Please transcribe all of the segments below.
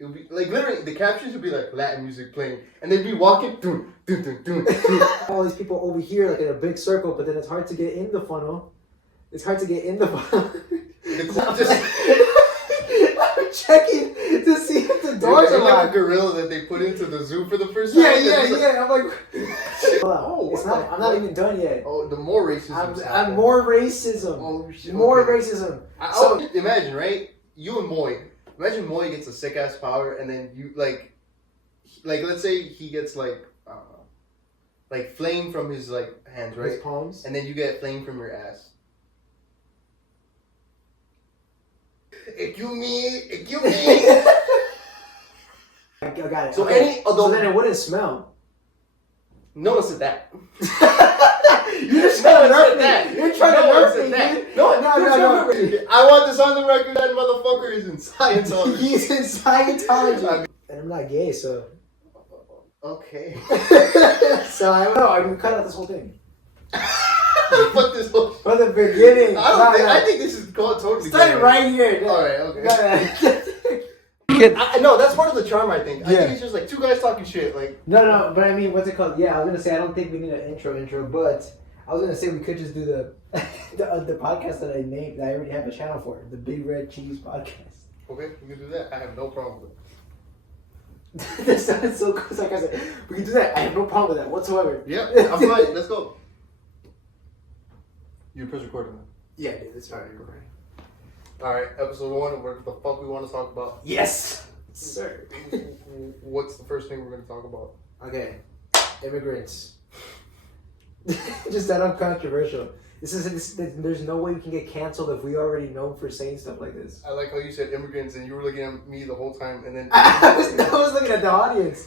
it would be like literally the captions would be like Latin music playing, and they'd be walking through. All these people over here like in a big circle, but then it's hard to get in the funnel. It's hard to get in the funnel. I'm checking to see if the doors are like locked. a gorilla that they put into the zoo for the first time. Yeah. I'm like, oh, it's not. I'm not even done yet. Oh, the more racism. I'm more racism. Oh shit. More okay. racism. So imagine, right? You and Moy. Imagine Moy gets a sick ass power, and then you like let's say he gets like flame from his like hands, right? His palms. And then you get flame from your ass. Excuse me. I got it. So okay. So then it wouldn't smell. No one said that. You're just trying to nerf me. You're trying to nerf me. No. I want this on the record. That motherfucker is in Scientology. He's in Scientology. And I'm not gay, so. Okay. So I don't know. I'm gonna cut out this whole thing. Fuck this whole. From the beginning. I think this is totally. Start right here. All right. Okay. No, that's part of the charm. I think. I think it's just like two guys talking shit. Like. No. But I mean, what's it called? Yeah, I was gonna say I don't think we need an intro, but I was gonna say we could just do the podcast that I named. That I already have a channel for, the Big Red Cheese Podcast. Okay, we can do that. I have no problem with it. That sounded so cool. Like I said, we can do that. I have no problem with that whatsoever. Yeah, I'm fine. Let's go. You press recording now. Yeah, dude, it's alright. Alright, episode 1, what the fuck we want to talk about. Yes, sir. What's the first thing we're going to talk about? Okay, immigrants. Just that uncontroversial. There's no way we can get canceled if we already know for saying stuff like this. I like how you said immigrants and you were looking at me the whole time and then... I was looking at the audience.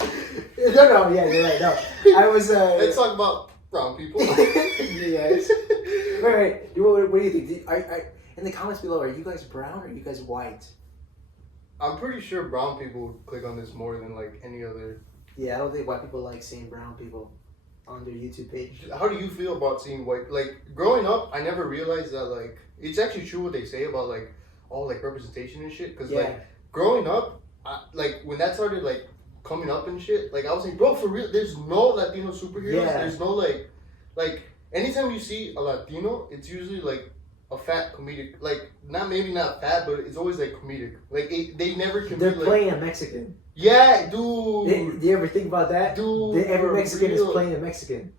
No, yeah, you're right, no. I was... Let's talk about brown people. Yes. Wait. What do you think? In the comments below, are you guys brown or are you guys white? I'm pretty sure brown people would click on this more than like any other. Yeah, I don't think white people like seeing brown people on their YouTube page. How do you feel about seeing white? Like growing up, I never realized that like it's actually true what they say about like all like representation and shit. Because like growing up, like when that started like coming up and shit, like I was like, bro, for real, there's no Latino superheroes. Yeah. There's no like anytime you see a Latino, it's usually like a fat comedic, like not fat, but it's always like comedic. Like they never can. They're playing a Mexican. Yeah, dude. Do you ever think about that? Dude, every Mexican is playing a Mexican.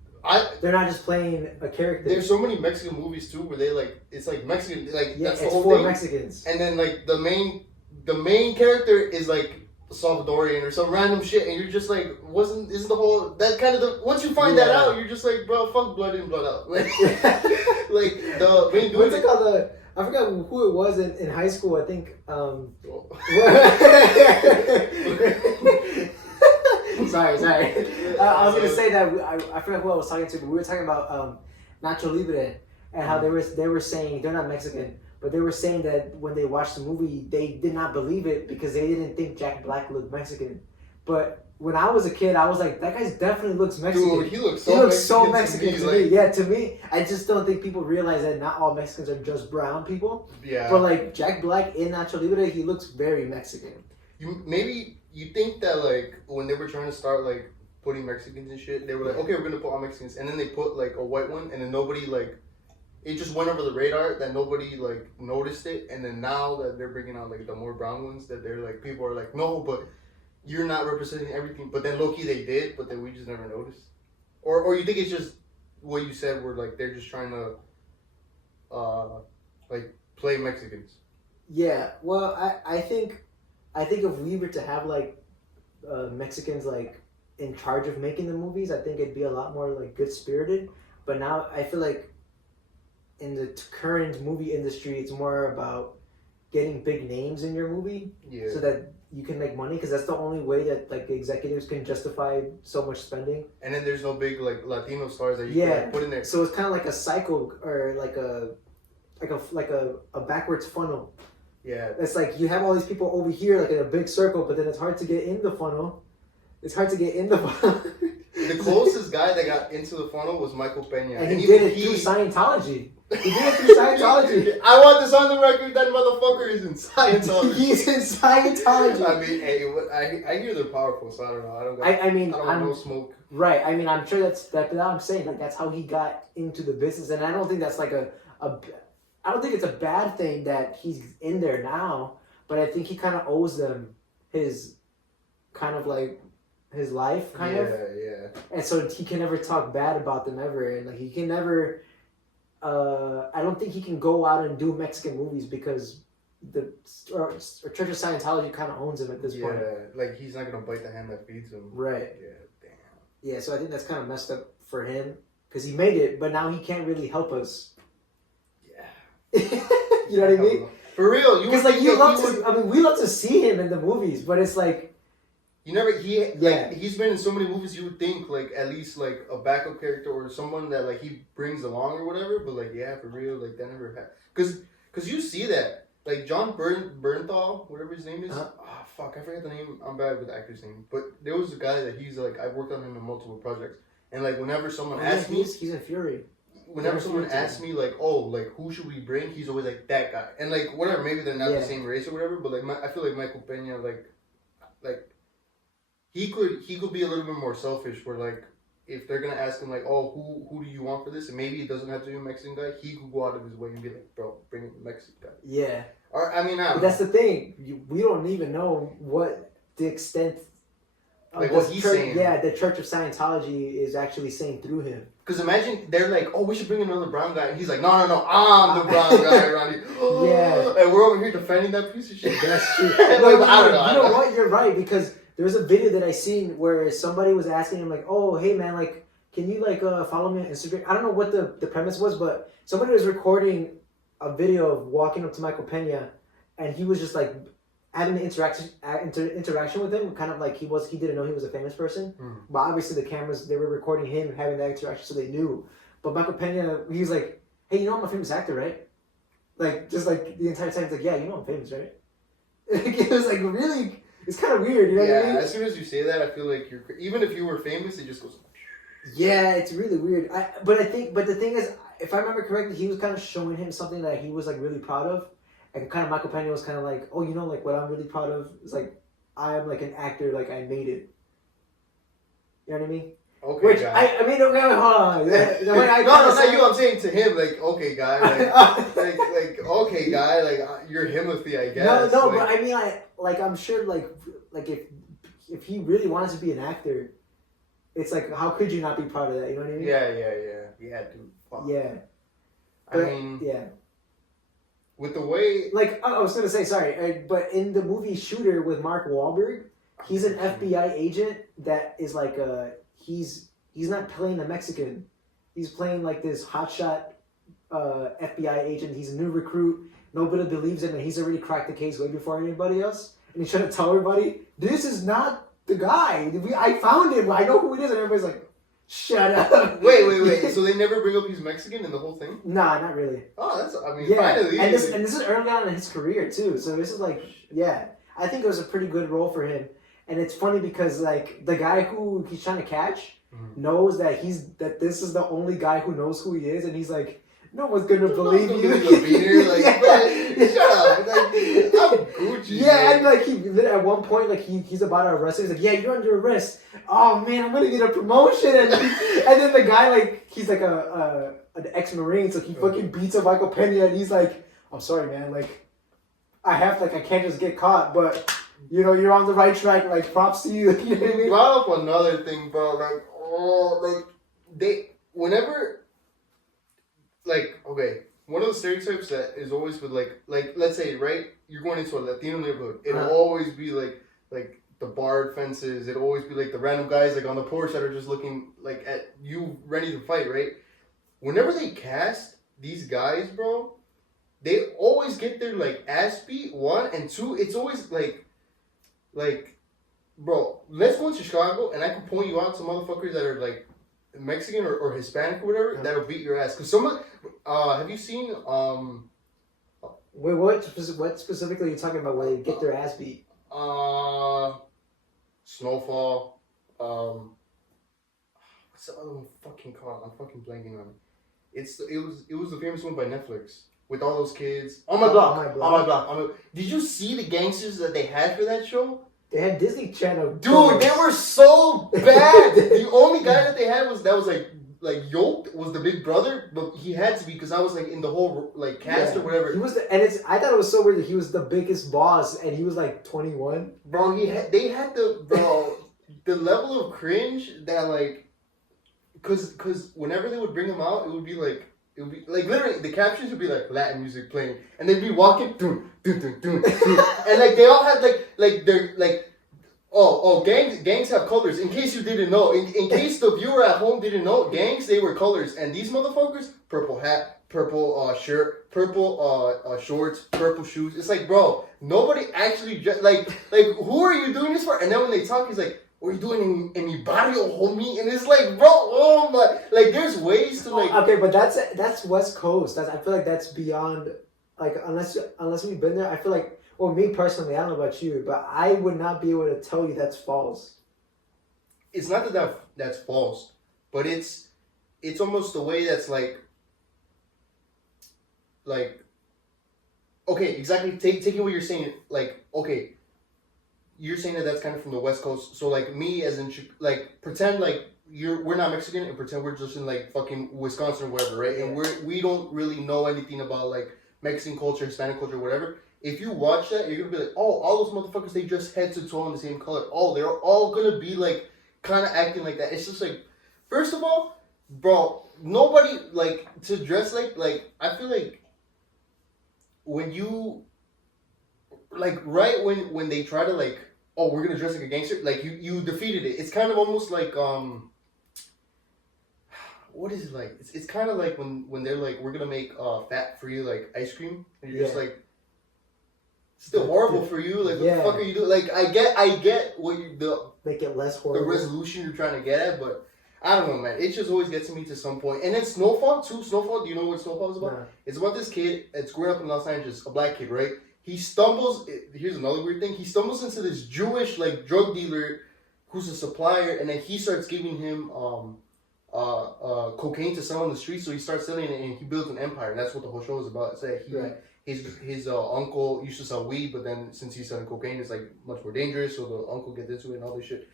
They're not just playing a character. There's so many Mexican movies too where they like it's like Mexican, like yeah, that's the whole for thing. Mexicans. And then like the main character is like Salvadorian or some random shit, and you're just like, isn't the whole that kind of the once you find that out, you're just like, bro, fuck blood in, blood out. Like, like the main dude. What's it called? I forgot who it was in high school. I think. Sorry. I was gonna say that I forgot who I was talking to, but we were talking about Nacho Libre and how they were saying they're not Mexican. But they were saying that when they watched the movie, they did not believe it because they didn't think Jack Black looked Mexican. But when I was a kid, I was like, that guy definitely looks Mexican. Dude, he looks so Mexican to me. Yeah, to me, I just don't think people realize that not all Mexicans are just brown people. Yeah. But like Jack Black in Nacho Libre, he looks very Mexican. You think that like when they were trying to start like putting Mexicans and shit, they were like, okay, we're gonna put all Mexicans, and then they put like a white one, and then nobody like. It just went over the radar that nobody like noticed it, and then now that they're bringing out like the more brown ones, that they're like people are like, no, but you're not representing everything. But then low-key they did, but then we just never noticed. Or you think it's just what you said, where like they're just trying to like play Mexicans? Yeah, well, I think if we were to have like Mexicans like in charge of making the movies, I think it'd be a lot more like good spirited. But now I feel like in the current movie industry, it's more about getting big names in your movie, so that you can make money, because that's the only way that like executives can justify so much spending. And then there's no big like Latino stars that you can like, put in there. So it's kind of like a cycle, or like a backwards funnel. Yeah. It's like you have all these people over here like in a big circle, but then it's hard to get in the funnel. The closest guy that got into the funnel was Michael Peña. And he did it through Scientology. He did it through Scientology. I want this on the record. That motherfucker is in Scientology. He's in Scientology. I mean, hey, I hear they're powerful, so I don't know. I mean, I don't know smoke. Right. I mean, I'm sure that's I'm saying like that's how he got into the business, and I don't think that's like I don't think it's a bad thing that he's in there now, but I think he kind of owes them his kind of like his life, kind of. Yeah. And so he can never talk bad about them ever, and like he can never. I don't think he can go out and do Mexican movies because the Church of Scientology kind of owns him at this point. Yeah, like he's not gonna bite the hand that feeds him. Right. Yeah. Damn. Yeah. So I think that's kind of messed up for him because he made it, but now he can't really help us. You know what I mean? For real, because like you love to. I mean, we love to see him in the movies, but it's like he's been in so many movies. You would think like at least like a backup character or someone that like he brings along or whatever. But like for real, like that never happened. Because you see that like John Bernthal, whatever his name is. Oh fuck, I forget the name. I'm bad with the actor's name. But there was a guy that he's like I worked on him in multiple projects, and like whenever someone asks me, he's in Fury. Whenever someone asks me like, oh, like who should we bring? He's always like that guy, and like whatever. Maybe they're not the same race or whatever, but like I feel like Michael Pena, like he could be a little bit more selfish. Where like if they're gonna ask him like, oh, who do you want for this? And maybe it doesn't have to be a Mexican guy. He could go out of his way and be like, bro, bring a Mexican guy. Yeah. Or I mean, I don't know. That's the thing. We don't even know what the extent. Like what he's saying. Yeah, the Church of Scientology is actually saying through him. Because imagine they're like, oh, we should bring another brown guy. And he's like, no, I'm the brown guy around here. Yeah. And we're over here defending that piece of shit. That's true. Like, I don't know. You know what? You're right. Because there was a video that I seen where somebody was asking him like, oh, hey, man, like, can you like follow me on Instagram? I don't know what the premise was, but somebody was recording a video of walking up to Michael Pena. And he was just like having an interaction with him, kind of like he didn't know he was a famous person. But obviously the cameras, they were recording him having that interaction, so they knew. But Michael Pena, he was like, hey, you know I'm a famous actor, right? Like, just like the entire time, he's like, yeah, you know I'm famous, right? It was like really, it's kind of weird, you know what I mean? As soon as you say that, I feel like even if you were famous, it just goes. Yeah, it's really weird. But the thing is, if I remember correctly, he was kind of showing him something that he was like really proud of. And kind of Michael Pena was kind of like, oh, you know, like what I'm really proud of is like, I am like an actor, like I made it. You know what I mean? Okay, Which, guy. I mean, okay, hold on. No, not you. I'm saying to him, like, okay, guy, like, okay, guy, like, you're Himothy, I guess. No, like, but I mean, like, I'm sure, like if he really wanted to be an actor, it's like, how could you not be proud of that? You know what I mean? Yeah, dude. Fuck. Yeah. I mean, yeah. With the way, like, I was gonna say, sorry, but in the movie Shooter with Mark Wahlberg, he's an FBI agent that is like he's not playing a Mexican, he's playing like this hotshot FBI agent. He's a new recruit. Nobody believes him, and he's already cracked the case way before anybody else. And he's trying to tell everybody, this is not the guy. I found him. I know who it is, and everybody's like, shut up. Wait. So they never bring up he's Mexican in the whole thing? Nah, not really. Oh, finally. And this is early on in his career too. So this is like, I think it was a pretty good role for him. And it's funny because like the guy who he's trying to catch knows that this is the only guy who knows who he is, and he's like, no one's gonna believe you. Shut up. Like, I'm Gucci. Yeah, and like at one point, like he's about to arrest him. He's like, yeah, you're under arrest. Oh man, I'm gonna get a promotion. And then the guy, like, he's like an ex-Marine, so he fucking beats up Michael Pena, and he's like, I'm sorry, man, like, I can't just get caught, but you know, you're on the right track. Like, props to you. You know what I mean? Brought up another thing, bro. Whenever. Like, okay, one of the stereotypes that is always with like let's say, right, you're going into a Latino neighborhood, it'll always be like the barred fences, it'll always be like the random guys like on the porch that are just looking like at you ready to fight, right? Whenever they cast these guys, bro, they always get their like ass beat, one, and two, it's always like bro, let's go to Chicago and I can point you out some motherfuckers that are like Mexican or Hispanic or whatever, that'll beat your ass. Cause have you seen Wait, what specifically are you talking about where they get their ass beat? Snowfall. What's the other one fucking called? I'm fucking blanking on it. It was the famous one by Netflix with all those kids. On my block. Did you see the gangsters that they had for that show? They had Disney Channel. Dude, they were so bad. The only guy that they had was like yoked was the big brother, but he had to be because I was like in the whole like cast or whatever. He was I thought it was so weird that he was the biggest boss and he was like 21. Bro, they had the level of cringe that like. Cause whenever they would bring them out, it would be like literally the captions would be like Latin music playing, and they'd be walking, dun, dun, dun, dun, dun. And like they all had like they're like gangs have colors. In case you didn't know, in case the viewer at home didn't know, gangs they were colors, and these motherfuckers purple hat, purple shirt, purple shorts, purple shoes. It's like, bro, nobody actually like who are you doing this for? And then when they talk, he's like, what are you doing in mi barrio, homie? And it's like, bro, oh my, like there's ways to like. Okay, but that's West Coast. I feel like that's beyond, like unless we've been there. I feel like, well, me personally, I don't know about you, but I would not be able to tell you that's false. It's not that's false, but it's almost the way that's like, okay, exactly. Taking what you're saying, like, okay. You're saying that that's kind of from the West Coast, so like me as in like pretend like we're not Mexican and pretend we're just in like fucking Wisconsin or whatever, right? And we don't really know anything about like Mexican culture, Hispanic culture, whatever. If you watch that, you're gonna be like, oh, all those motherfuckers, they just head to toe in the same color. Oh, they're all gonna be like kind of acting like that. It's just like, first of all, bro, nobody like to dress like I feel like when you. Like right when they try to like, oh, we're gonna dress like a gangster, like you defeated it. It's kind of almost like what is it like? It's kind of like when they're like, we're gonna make fat free like ice cream, and you're just like, it's still horrible for you. Like what the fuck are you doing? Like I get what you make it less horrible. The resolution you're trying to get at, but I don't know, man. It just always gets to me to some point. And then Snowfall too. Snowfall. Do you know what Snowfall is about? Nah. It's about this kid. It's growing up in Los Angeles, a black kid, right? He stumbles. Here's another weird thing. He stumbles into this Jewish like drug dealer, who's a supplier, and then he starts giving him cocaine to sell on the street. So he starts selling it, and he builds an empire. And that's what the whole show is about. It's like his uncle used to sell weed, but then since he's selling cocaine, it's like much more dangerous. So the uncle gets into it and all this shit.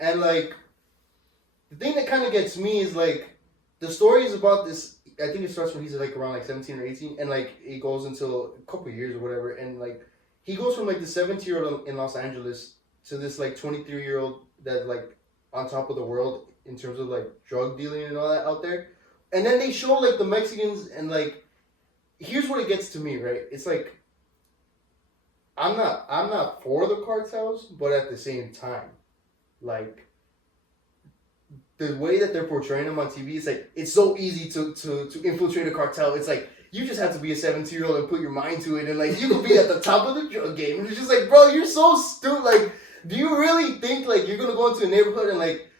And like the thing that kind of gets me is like the story is about this. I think it starts when he's like around like 17 or 18, and like it goes until a couple years or whatever, and like he goes from like the 17-year-old in Los Angeles to this like 23-year-old that's like on top of the world in terms of like drug dealing and all that out there. And then they show like the Mexicans, and like here's what it gets to me, right? It's like I'm not for the cartels, but at the same time, like the way that they're portraying them on TV, it's like it's so easy to infiltrate a cartel. It's like you just have to be a 17-year-old and put your mind to it, and like you could be at the top of the drug game. And it's just like, bro, you're so stupid. Like, do you really think like you're gonna go into a neighborhood and like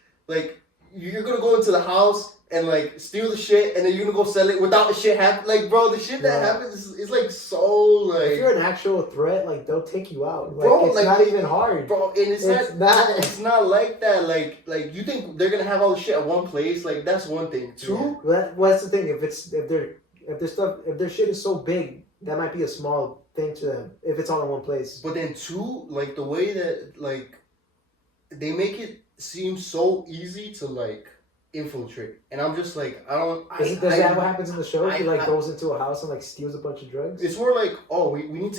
you're gonna go into the house and like steal the shit, and then you're gonna go sell it without the shit happen? Like, bro, the shit that happens is like so like. If you're an actual threat, like they'll take you out. Like, bro, it's like, not even hard. Bro, and it's not like that. Like you think they're gonna have all the shit at one place? Like that's one thing. Two. Well, that's the thing. If their shit is so big, that might be a small thing to them. If it's all in one place. But then two, like the way that like they make it seem so easy to like infiltrate, and I'm just like Does that what happens in the show? He like goes into a house and like steals a bunch of drugs. It's more like, oh, we need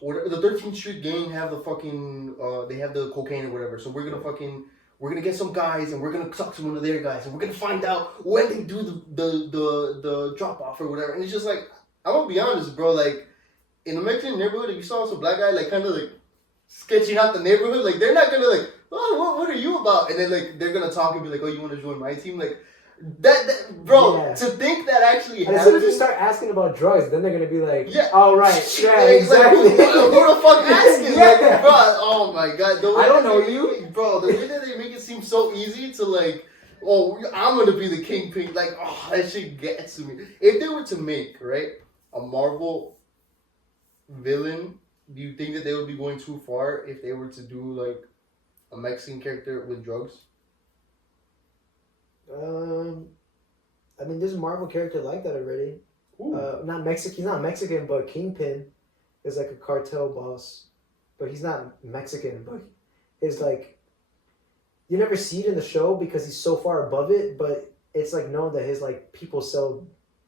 what the 13th Street gang have the fucking they have the cocaine or whatever, so we're gonna get some guys and we're gonna talk to one of their guys and we're gonna find out when they do the drop off or whatever. And it's just like, I'm gonna be honest, bro, like in a Mexican neighborhood, if you saw some black guy like kind of like sketching out the neighborhood, like they're not gonna like, oh, what are you about? And then like they're gonna talk and be like, oh, you want to join my team? Like that bro, to think that actually happens. As soon as you start asking about drugs, then they're gonna be like, yeah, all right, yeah, exactly. Like, who the fuck asking? Like, bro, oh my god, I don't know you, bro. The way that they make it seem so easy to like, oh, I'm gonna be the kingpin. Like, oh, that shit gets to me. If they were to make a Marvel villain, do you think that they would be going too far if they were to do like a Mexican character with drugs? I mean, there's a Marvel character like that already. Not Mexican. He's not Mexican, but Kingpin is like a cartel boss. But he's not Mexican. But his like, you never see it in the show because he's so far above it. But it's like known that his like people sell.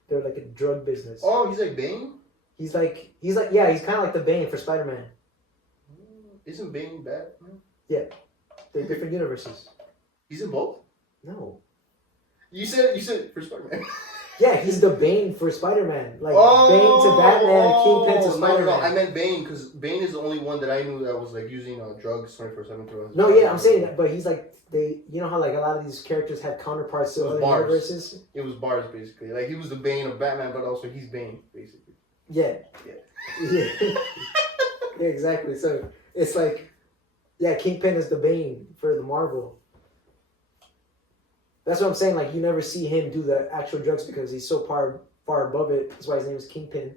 They're like a drug business. Oh, he's like Bane. He's like yeah. He's kind of like the Bane for Spider-Man. Isn't Bane Batman? Yeah, they're different universes. He's in both. No. You said for Spider-Man. Yeah, he's the Bane for Spider-Man. Like Bane to Batman, Kingpin to Spider-Man. No, I meant Bane because Bane is the only one that I knew that was like using drugs 24/7. No, yeah, I'm saying that, but he's like you know how like a lot of these characters have counterparts to other universes. It was bars basically. Like he was the Bane of Batman, but also he's Bane basically. Yeah. Yeah. Yeah, exactly. So it's like, yeah, Kingpin is the Bane for the Marvel. That's what I'm saying. Like, you never see him do the actual drugs because he's so far above it. That's why his name is Kingpin.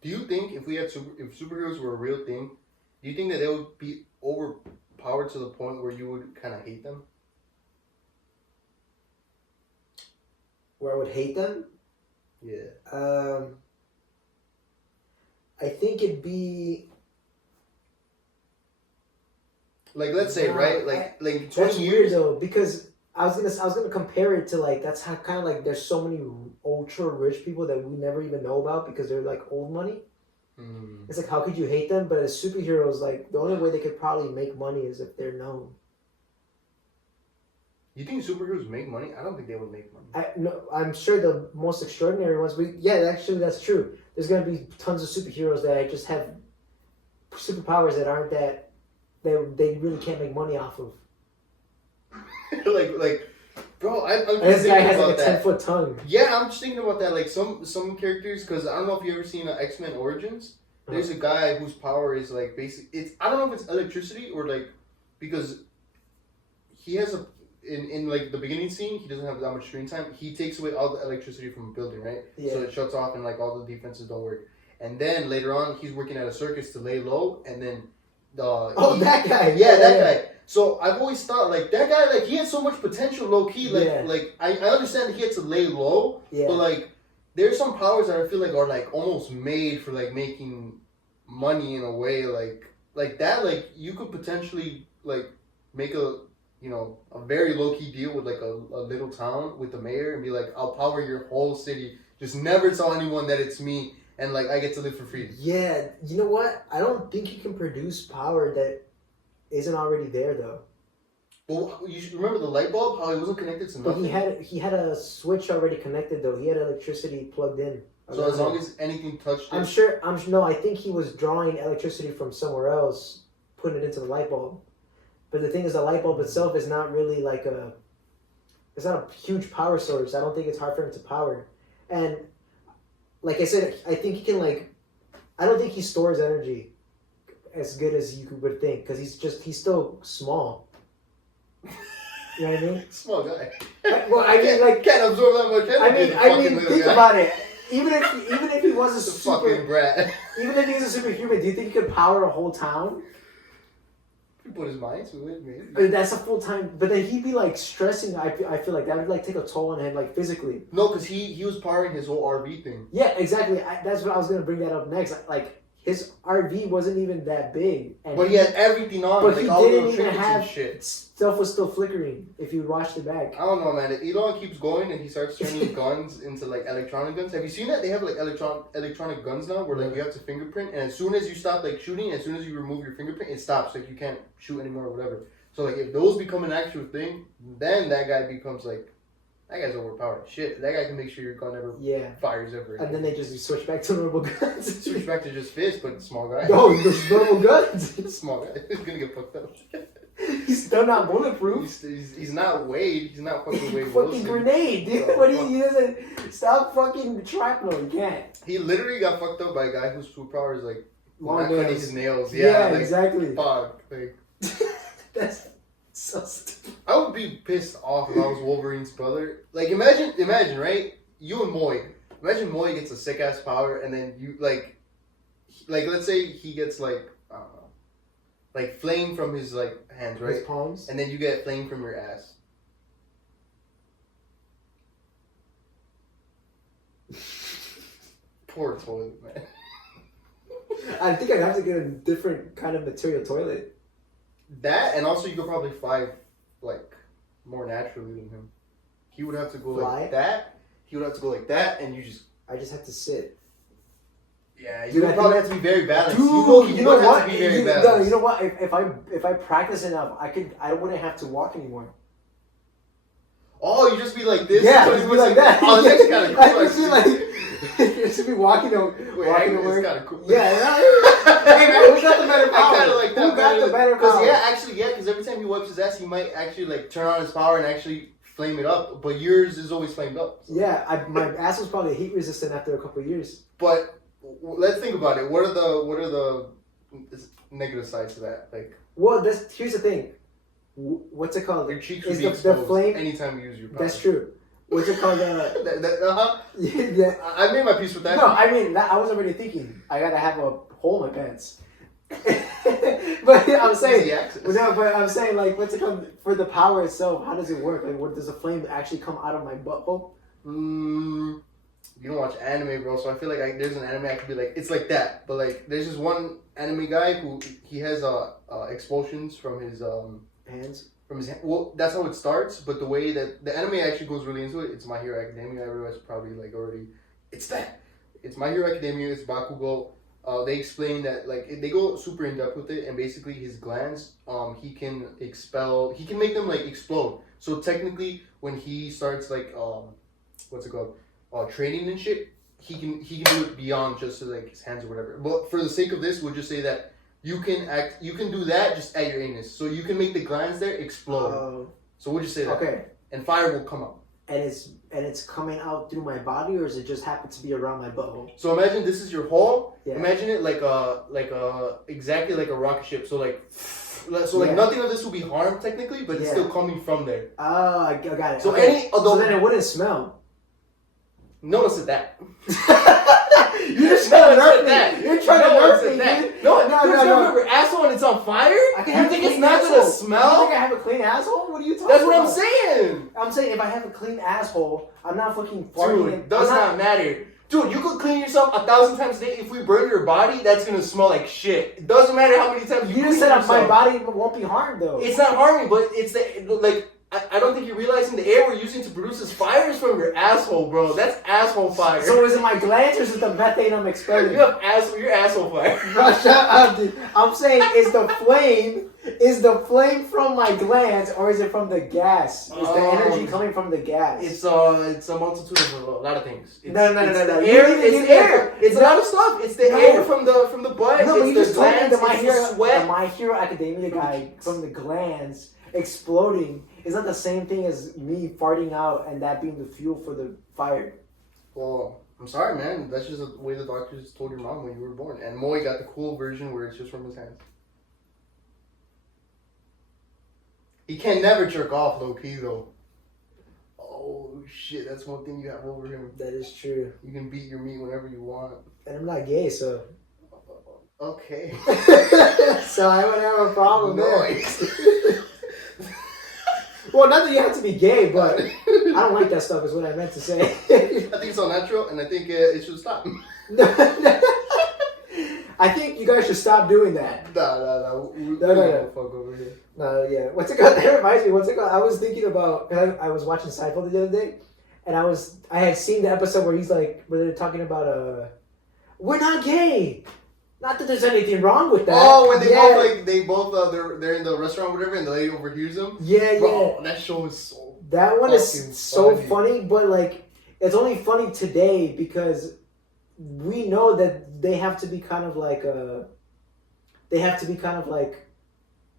Do you think if if superheroes were a real thing, do you think that they would be overpowered to the point where you would kind of hate them? Where I would hate them? Yeah. I think it'd be like, let's say, right? Like 20 that's years. weird though, because I was gonna compare it to like that's how kind of like there's so many ultra rich people that we never even know about because they're like old money. It's like, how could you hate them? But as superheroes, like the only way they could probably make money is if they're known. You think superheroes make money? I don't think they would make money. I'm sure the most extraordinary ones. But yeah, actually, that's true. There's gonna be tons of superheroes that just have superpowers that aren't that they really can't make money off of. like, bro, I'm this guy has like a that. 10-foot tongue. Yeah, I'm just thinking about that. Like some characters, because I don't know if you ever seen X-Men Origins. There's a guy whose power is like basically I don't know if it's electricity or like because he has in like the beginning scene, he doesn't have that much screen time. He takes away all the electricity from a building, right? Yeah. So it shuts off and like all the defenses don't work. And then later on, he's working at a circus to lay low, and then that guy. Yeah, that guy. So I've always thought like that guy, like he had so much potential, low key. Like I understand that he had to lay low, but like there's some powers that I feel like are like almost made for like making money in a way, like that. Like you could potentially like make a very low key deal with like a little town with the mayor and be like, I'll power your whole city. Just never tell anyone that it's me, and like I get to live for free. Yeah, you know what? I don't think you can produce power that isn't already there though. Well, you should remember the light bulb, how it wasn't connected to nothing. But he had a switch already connected though. He had electricity plugged in. So as long as anything touched it. I think he was drawing electricity from somewhere else, putting it into the light bulb. But the thing is, the light bulb itself is not really like it's not a huge power source. I don't think it's hard for him to power. And like I said, I think he can I don't think he stores energy as good as you would think because he's still small. You know what I mean? Small guy. Well, I mean, like can't absorb that much energy. I mean, think about it. Even if he was a fucking brat. Even if he's a superhuman, do you think he could power a whole town? He put his mind to it, maybe. That's a full time, but then he'd be like stressing. I feel like that would like take a toll on him, like physically. No, because he was powering his whole RV thing. Yeah, exactly. That's what I was gonna bring that up next. Like his RV wasn't even that big, but he had everything on. But like, he all didn't even have shit. Stuff was still flickering if you watched it back. I don't know, man. If Elon keeps going and he starts turning guns into like electronic guns. Have you seen that? They have like electronic guns now, where like you have to fingerprint, and as soon as you stop like shooting, as soon as you remove your fingerprint, it stops. Like you can't shoot anymore or whatever. So like if those become an actual thing, then that guy becomes like. That guy's overpowered. Shit, that guy can make sure your gun never fires ever again. And then they just switch back to normal guns. Switch back to just fist, but small guy. No, there's normal guns. Small guy. He's gonna get fucked up. He's still not bulletproof. He's not Wade. He's not fucking Wade fucking Wilson. grenade, dude. Oh, what do you doesn't stop fucking shrapnel? You can't. He literally got fucked up by a guy whose superpower is like long not cutting his nails. Yeah, like, exactly. Fuck. Like that's so stupid. I would be pissed off if I was Wolverine's brother. Like imagine, right? You and Moy. Imagine Moy gets a sick ass power, and then you like let's say he gets like I don't know, like flame from his like hands, right? His palms, and and then you get flame from your ass. Poor toilet, man. I think I'd have to get a different kind of material toilet. That, and also you could probably fly, like, more naturally than him. He would have to go like that. He would have to go like that, and I just have to sit. Yeah, Dude, you would probably have to be very balanced. Dude, you know what? You know what? If I practice enough, I wouldn't have to walk anymore. Oh, you just be like this? Yeah, just be like that. Oh, that's kind of cool. I just be like, just be walking to work. It's kind of cool. Yeah. Hey man, who got the better power? I kind of like that. Who got the better power? Because every time he wipes his ass, he might actually like turn on his power and actually flame it up. But yours is always flamed up. So. Yeah, my ass was probably heat resistant after a couple of years. But let's think about it. What are the negative sides to that? Like, well, here's the thing. What's it called? Your cheeks is would be exposed the flame anytime you use your power. That's true. What's it called? Yeah, I made my peace with that. No, I mean I was already thinking I gotta have a hole in my pants. But I'm saying, but I'm saying like, what's it called? For the power itself, how does it work? Like, what does the flame actually come out of my butthole? You don't watch anime, bro, so I feel like there's an anime I could be like, it's like that. But like, there's this one anime guy who he has expulsions from his hands. From his hand. Well, that's how it starts. But the way that the anime actually goes really into it, it's My Hero Academia. Everyone's probably like already. It's that. It's My Hero Academia. It's Bakugo. They explain that like they go super in depth with it, and basically his glands, he can expel. He can make them like explode. So technically, when he starts like what's it called? Training and shit, he can do it beyond just like his hands or whatever. But for the sake of this, we'll just say that you can do that just at your anus. So you can make the glands there explode. So we'll just say that. Okay. And fire will come out. And it's coming out through my body, or does it just happen to be around my butthole? So imagine this is your hole. Yeah. Imagine it like exactly like a rocket ship. So like nothing of this will be harmed technically, but it's still coming from there. Oh, I got it. So so then it wouldn't smell. No one said that. You just trying to nerf me. You're trying to nerf me, dude. No. Your asshole when it's on fire? You think it's not gonna smell? You think I have a clean asshole? What are you talking about? That's what I'm saying. I'm saying if I have a clean asshole, I'm not fucking farting. Dude, does not matter. Dude, you could clean yourself 1,000 times a day. If we burn your body, that's gonna smell like shit. It doesn't matter how many times you clean yourself. You just said my body won't be harmed though. It's not harming, but it's I don't think you're realizing the air we're using to produce this fire is from your asshole, bro. That's asshole fire. So is it my glands or is it the methane I'm expelling? You have your asshole fire. Bro, shut up, dude. I'm saying, is the flame from my glands or is it from the gas? Is the energy coming from the gas? It's a multitude of a lot of things. No. Air. It's air. It's a lot of stuff. It's the air from the butt. No, but you just told me the My Hero Academia guy from the glands exploding is not the same thing as me farting out and that being the fuel for the fire. Well, I'm sorry, man. That's just the way the doctors told your mom when you were born. And Moy got the cool version where it's just from his hands. He can never jerk off low key though. Oh shit, that's one thing you have over him. That is true. You can beat your meat whenever you want. And I'm not gay, so. Okay. So I would have a problem there. Well, not that you have to be gay, but I don't like that stuff is what I meant to say. I think it's unnatural, and I think it should stop. I think you guys should stop doing that. No. Fuck over here. No, yeah. What's it called? That reminds me. What's it called? I was thinking about. I was watching Seinfeld the other day, and I had seen the episode where where they're talking about we're not gay. Not that there's anything wrong with that. Oh, when they're in the restaurant or whatever, and the lady overhears them. Yeah, Bro, that show is so. That one is so funny, but like it's only funny today because we know that they have to be kind of like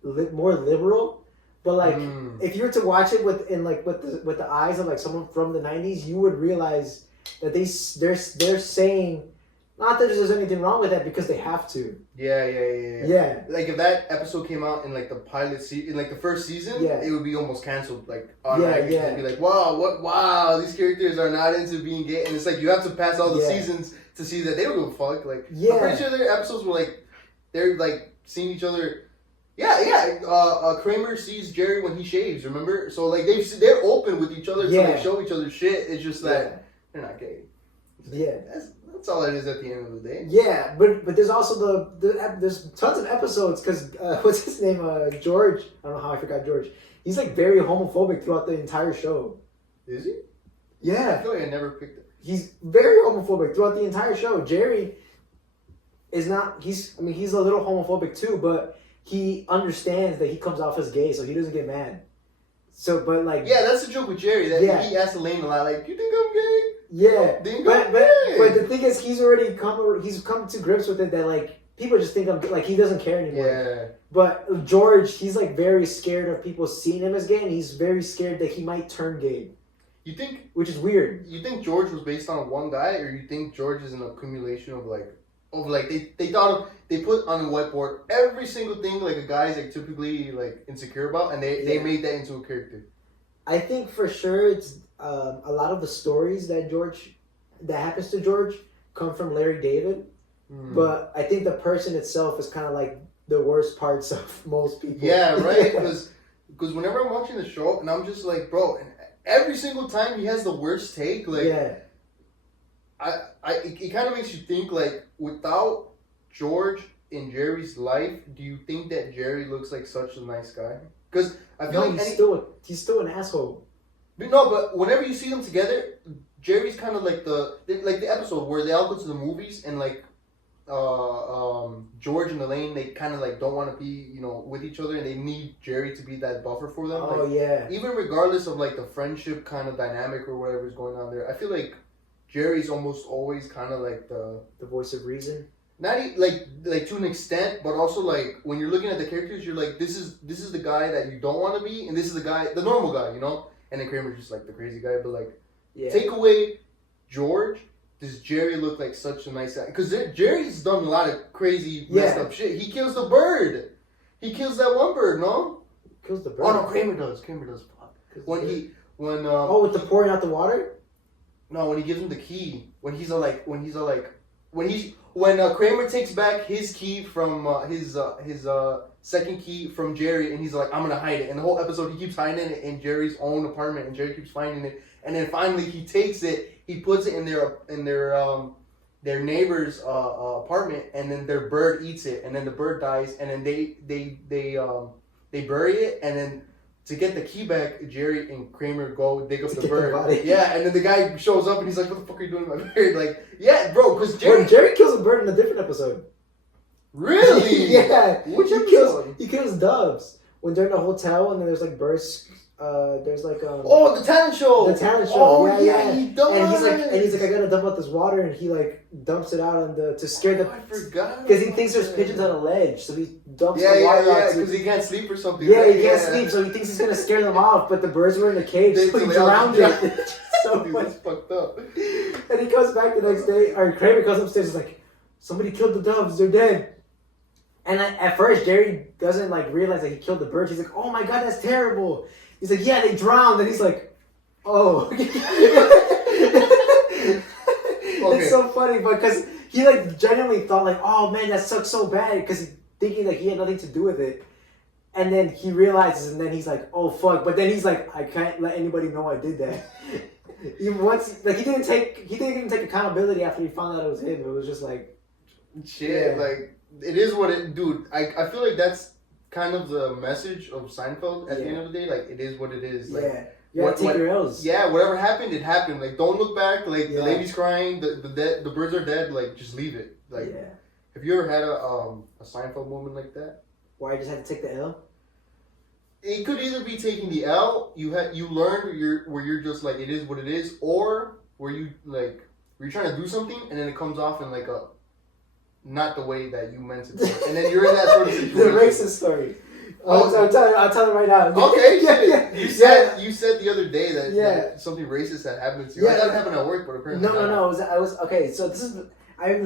more liberal. But like if you were to watch it with the eyes of like someone from the 90s, you would realize that they're saying. Not that there's anything wrong with that because they have to. Yeah. Like if that episode came out in like the pilot in like the first season, it would be almost canceled. Like automatically, it'd be like, wow, these characters are not into being gay, and it's like you have to pass all the seasons to see that they don't give a fuck. Like I'm pretty sure their episodes were like they're like seeing each other. Kramer sees Jerry when he shaves. Remember? So like they're open with each other to like show each other shit. It's just that they're not gay. Yeah. That's all it is at the end of the day. Yeah, but there's also there's tons of episodes because what's his name? George. I don't know how I forgot George. He's like very homophobic throughout the entire show. Is he? I Yeah, feel like I never picked it. he's very homophobic throughout the entire show. Jerry is not. He's a little homophobic too, but he understands that he comes off as gay, so he doesn't get mad. So, but like, Yeah, that's the joke with Jerry. That Yeah. he asks Elaine a lot, like, "You think I'm gay?" yeah. Think But I'm gay? but the thing is, he's come to grips with it that like people just think I'm like he doesn't care anymore. Yeah. But George, he's like very scared of people seeing him as gay, and he's very scared that he might turn gay, You think which is weird. George was based on one guy, or you think George is an accumulation of they thought of, they put on the whiteboard every single thing like a guy's like typically like insecure about, and they made that into a character. I think for sure it's a lot of the stories that happens to George come from Larry David, but I think the person itself is kind of like the worst parts of most people. Yeah, right. Because whenever I'm watching the show, and I'm just like, bro, and every single time he has the worst take. Like, yeah. It kind of makes you think like, without George in Jerry's life, do you think that Jerry looks like such a nice guy? Because I feel like he's still an asshole. but whenever you see them together, Jerry's kind of like the episode where they all go to the movies and like George and Elaine, they kind of like don't want to be with each other, and they need Jerry to be that buffer for them. Oh, yeah. Even regardless of like the friendship kind of dynamic or whatever's going on there, I feel like Jerry's almost always kind of like the voice of reason. Not like to an extent, but also like when you're looking at the characters, you're like, this is the guy that you don't want to be, and this is the normal guy, And then Kramer's just like the crazy guy, but like, take away George, does Jerry look like such a nice guy? Because Jerry's done a lot of crazy messed up shit. He kills the bird. He kills that one bird, no? Kills the bird. Oh no, Kramer does. When with the pouring out the water. No, when he gives him the key, when Kramer takes back his key from his second key from Jerry, and he's like, I'm gonna hide it. And the whole episode, he keeps hiding it in Jerry's own apartment, and Jerry keeps finding it. And then finally, he takes it, he puts it in their neighbor's apartment, and then their bird eats it, and then the bird dies, and then they bury it, and then to get the key back, Jerry and Kramer go dig up the bird. Yeah, and then the guy shows up and he's like, "What the fuck are you doing with my bird?" Like, yeah, bro, because Jerry kills a bird in a different episode. Really? Yeah. Which episode? He kills doves when they're in a hotel, and then there's like birds. There's like the talent show. The talent show. Oh yeah, he does. And he's like, I gotta dump out this water, and he like dumps it out on to scare the. I forgot. Because he thinks there's pigeons on a ledge, so he dumps the water out. Because he can't sleep or something. Yeah, he can't sleep, so he thinks he's gonna scare them off. But the birds were in the cage, so he drowned it. So that's fucked up. And he comes back the next day, or Kramer comes upstairs, and is like, somebody killed the doves, they're dead. And at first, Jerry doesn't like realize that he killed the birds. He's like, oh my god, that's terrible. He's like, yeah, they drowned. And he's like, oh. It's so funny, because he like genuinely thought like, oh man, that sucks so bad, because thinking that he had nothing to do with it. And then he realizes, and then he's like, oh fuck. But then he's like, I can't let anybody know I did that. He didn't even take accountability after he found out it was him. It was just like, shit, like, it is what it, dude. I feel like that's kind of the message of Seinfeld at the end of the day. Like, it is what it is. Like, you gotta take your L's. Yeah, whatever happened, it happened. Like, don't look back. Like, the lady's crying, the birds are dead. Like, just leave it. Like, have you ever had a Seinfeld moment like that? Where I just had to take the L? It could either be taking the L, you learn where you're just like, it is what it is, or where you're trying to do something and then it comes off in like a not the way that you meant it to. And then you're in that sort of situation. The racist story. I'll tell you right now. Okay, You said the other day that something racist had happened to you. I thought it happened at work, but apparently no. I was okay. So this is I've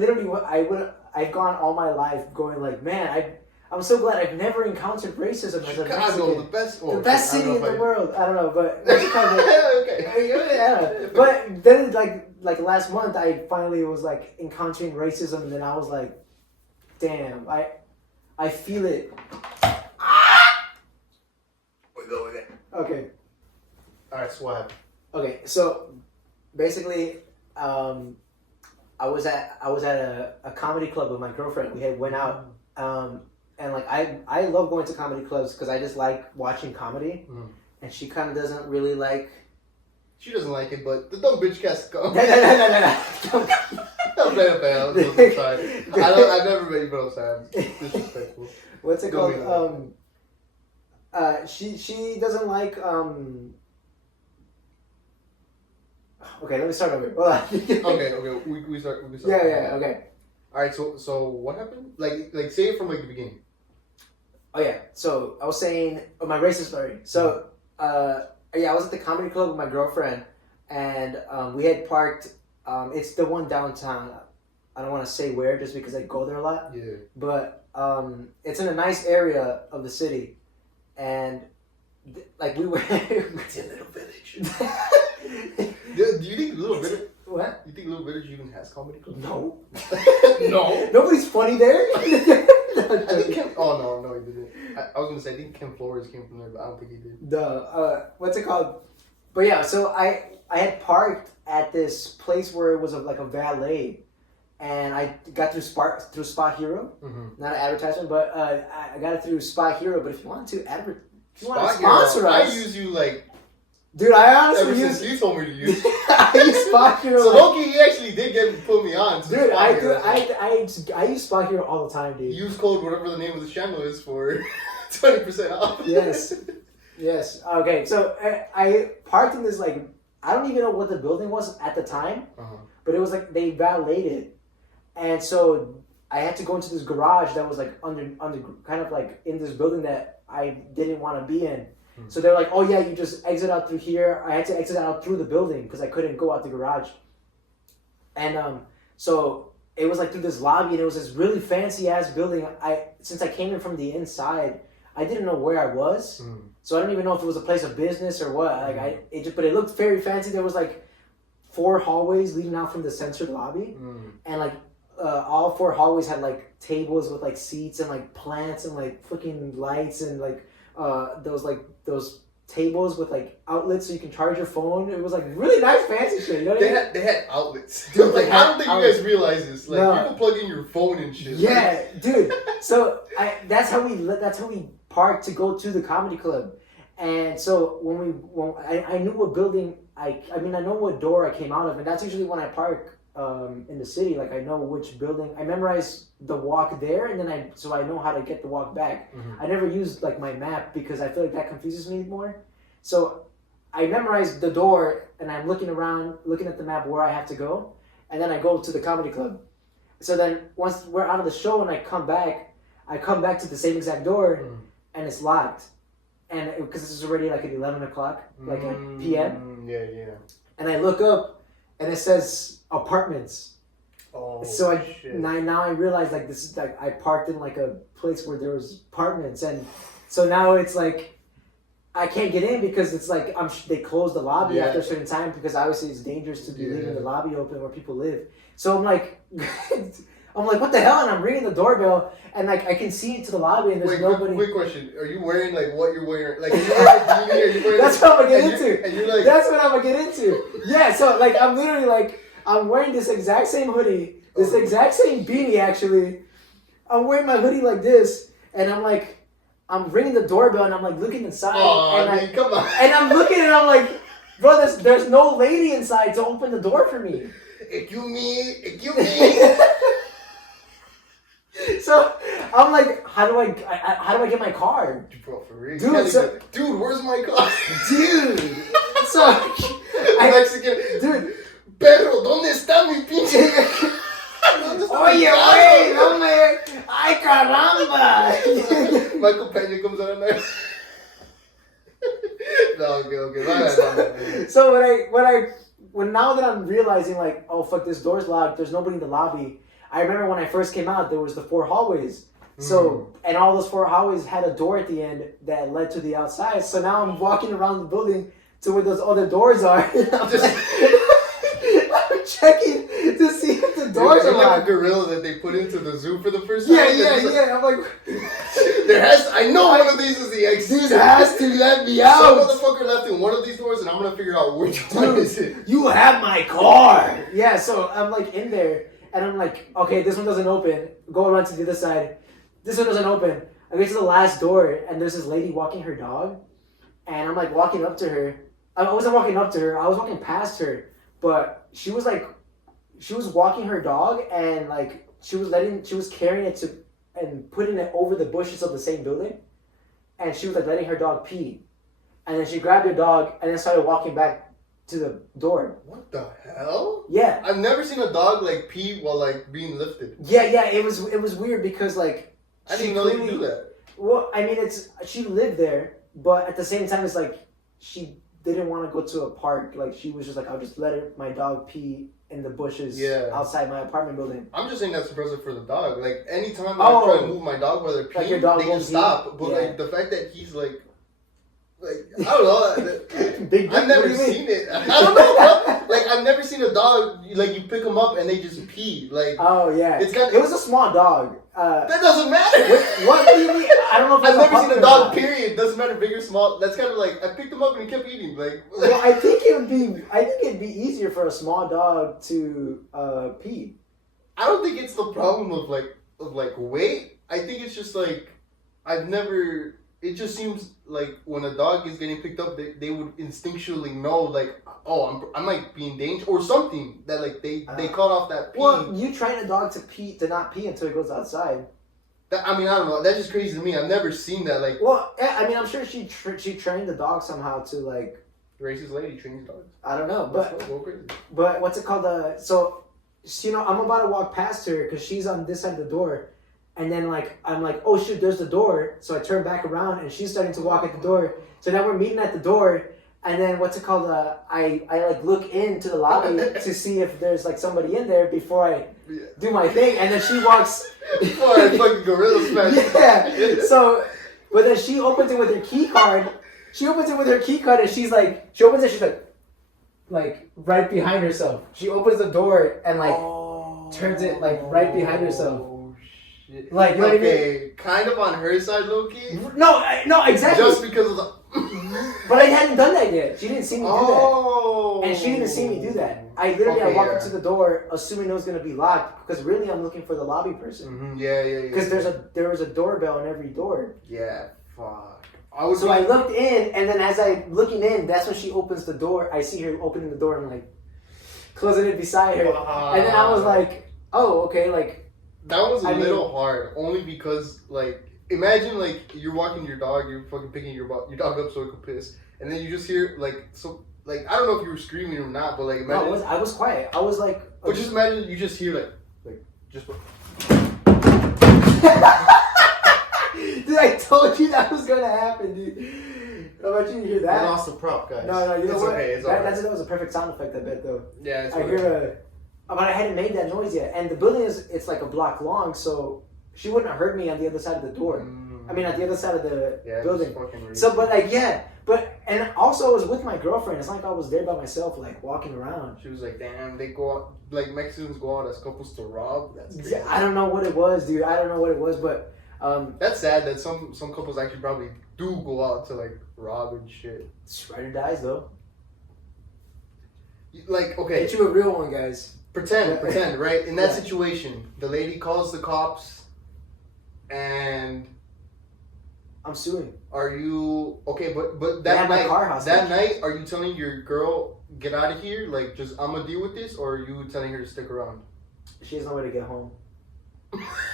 gone all my life going like, man, I'm so glad I've never encountered racism as a Mexican. the best city in the world. I don't know, but that's kind of yeah. But then like last month, I finally was like encountering racism, and then I was like, damn, I feel it. We go with it. Okay. All right, so what happened? Okay, so basically, I was at a comedy club with my girlfriend. We had went out, and like I love going to comedy clubs because I just like watching comedy, and she kind of doesn't really like. She doesn't like it, but the dumb bitch has to come. No. I'm playing a fan. I've never met you, bro. Sam. Disrespectful. What's it called? She doesn't like Okay, let me start over. Hold on. okay. We start. Yeah. Okay. All right. So what happened? Like say it from like the beginning. Oh yeah. So I was saying my racist story. So I was at the comedy club with my girlfriend, and we had parked. It's the one downtown. I don't want to say where, just because I go there a lot. Yeah. But it's in a nice area of the city, and like we were. It's a little village. Do you think Little Village? What? You think Little Village even has comedy clubs? No. No. Nobody's funny there. I think no, he didn't. I was gonna say I think Ken Flores came from there, but I don't think he did. What's it called? But yeah, so I had parked at this place where it was like a valet, and I got through Spot Hero, not an advertisement, but I got it through Spot Hero. But if you want to sponsor us, I use you like. Dude, I honestly ever since you told me to use. I use Spot Hero. So Loki, he actually did put me on. Dude, I use Spot Hero all the time, dude. Use code whatever the name of the channel is for 20% off. Yes. Okay, so I parked in this like I don't even know what the building was at the time, but it was like they valeted it, and so I had to go into this garage that was like under kind of like in this building that I didn't want to be in. So they're like, oh yeah, you just exit out through here. I had to exit out through the building because I couldn't go out the garage. And so it was like through this lobby, and it was this really fancy ass building. Since I came in from the inside, I didn't know where I was, so I don't even know if it was a place of business or what. But it looked very fancy. There was like 4 hallways leading out from the censored lobby, and like all 4 hallways had like tables with like seats and like plants and like fucking lights and like. Those tables with like outlets so you can charge your phone. It was like really nice fancy shit. You know what I mean? They had outlets. Dude, like I don't think you guys realize this. Like no. you can plug in your phone and shit. Yeah, dude. So that's how we parked to go to the comedy club. And so when I knew what building I know what door I came out of, and that's usually when I park in the city. Like I know which building. I memorize the walk there, and then I know how to get the walk back. I never used like my map because I feel like that confuses me more. So I memorized the door, and I'm looking around, looking at the map where I have to go, and then I go to the comedy club. So then once we're out of the show and I come back to the same exact door, and it's locked, and because this is already like at 11 o'clock, like at p.m. Yeah. And I look up, and it says apartments. Oh, so shit. Now I realize like this is like I parked in like a place where there was apartments, and so now it's like I can't get in because it's like they closed the lobby after a certain time because obviously it's dangerous to be leaving the lobby open where people live. So I'm like what the hell? And I'm ringing the doorbell, and like I can see into the lobby, and there's nobody. Quick question: are you wearing like what you're wearing? Like, are you wearing a beanie? Are you wearing? That's what I'm gonna get into. And you're like, that's what I'm gonna get into. Yeah. So like I'm literally like. I'm wearing this exact same hoodie, this exact same beanie actually. I'm wearing my hoodie like this, and I'm ringing the doorbell, and I'm like looking inside. Come on. And I'm looking, and I'm like, bro, there's no lady inside to open the door for me. Excuse me. So I'm like, how do I get my car? Bro, for real. Dude, where's my car? Dude. So Mexican. Dude. Pedro, ¿dónde está mi pinche? Oye, güey, no me... ¡Ay, caramba! Michael Peña comes out of there. No, okay. So when now that I'm realizing like, oh fuck, this door's locked, there's nobody in the lobby. I remember when I first came out, there was the 4 hallways. So, and all those 4 hallways had a door at the end that led to the outside. So now I'm walking around the building to where those other doors are. I'm checking to see if the doors are locked. like a gorilla that they put into the zoo for the first time. Yeah. I'm like, I know one of these is the exit. Dude has to let me Some out. motherfucker left in one of these doors, and I'm gonna figure out which one is it. You have my car. Yeah, so I'm like in there, and I'm like, okay, this one doesn't open. Go around to the other side. This one doesn't open. I get to the last door, and there's this lady walking her dog, and I'm like walking up to her. I wasn't walking up to her. I was walking past her, but she was walking her dog, and like she was carrying it to and putting it over the bushes of the same building, and she was like letting her dog pee, and then she grabbed her dog and then started walking back to the door. What the hell? Yeah, I've never seen a dog like pee while like being lifted. yeah. It was weird because like I didn't know you could do that. Well, I mean, she lived there, but at the same time, it's like she didn't want to go to a park. Like she was just like, I'll just let my dog pee in the bushes outside my apartment building. I'm just saying that's impressive for the dog. Like anytime I try to move my dog while they're peeing, like your dog they just stop. But like the fact that he's like I don't know. Big I've never seen it. I don't know. Like I've never seen a dog like you pick them up and they just pee. Like it was a small dog. That doesn't matter. What do you mean? I don't know if I've never seen a dog. Not. Period. Doesn't matter big or small. That's kind of like I picked him up and he kept eating. Like well, I think it'd be easier for a small dog to pee. I don't think it's the problem of weight. I think it's just like I've never. It just seems like when a dog is getting picked up, they would instinctually know, like, oh, I might be in danger or something. That like they cut off that pee. Well, you train a dog to not pee until it goes outside. I mean, I don't know. That's just crazy to me. I've never seen that. Like, well, I mean, I'm sure she trained the dog somehow to like. Racist lady trains dogs. I don't know, crazy. But what's it called? So I'm about to walk past her because she's on this side of the door. And then, I'm like, oh, shoot, there's the door. So I turn back around, and she's starting to walk at the door. So now we're meeting at the door. And then, what's it called? I look into the lobby to see if there's, somebody in there before I do my thing. And then she walks... Before I fucking gorilla smash. Yeah. So, but then she opens it with her key card. And she's like... She opens it, she's like right behind herself. She opens the door and, turns it, right behind herself. Like, you know what I mean? Kind of on her side, low-key. No, exactly. Just because of the... But I hadn't done that yet. She didn't see me do that. And she didn't see me do that. I walked up to the door assuming it was going to be locked because really I'm looking for the lobby person. Mm-hmm. Yeah. Because there was a doorbell on every door. Yeah, fuck. I looked in, and then as I'm looking in, that's when she opens the door. I see her opening the door and, closing it beside her. And then I was like, oh, okay, that was a little hard, only because, imagine, you're walking your dog, you're fucking picking your dog up so it can piss, and then you just hear, I don't know if you were screaming or not, but, imagine... No, I was quiet. I was, But just imagine you just hear, just... Dude, I told you that was going to happen, dude. How about you hear that? I lost the prop, guys. No, you know what? Okay, it's that was a perfect sound effect, I bet, though. Yeah, it's I hear but I hadn't made that noise yet. And the building it's a block long, so she wouldn't have heard me on the other side of the door. I mean, at the other side of the building. So, and also I was with my girlfriend. It's like I was there by myself, walking around. She was like, damn, they go out, Mexicans go out as couples to rob? That's crazy. Yeah, I don't know what it was, dude. I don't know what it was, but... that's sad that some couples actually probably do go out to, rob and shit. It's ride or dies, though. Okay. Get you a real one, guys. Pretend, right? In that situation, the lady calls the cops, and I'm suing. Are you okay? But that night, are you telling your girl get out of here? Just I'm gonna deal with this, or are you telling her to stick around? She has no way to get home.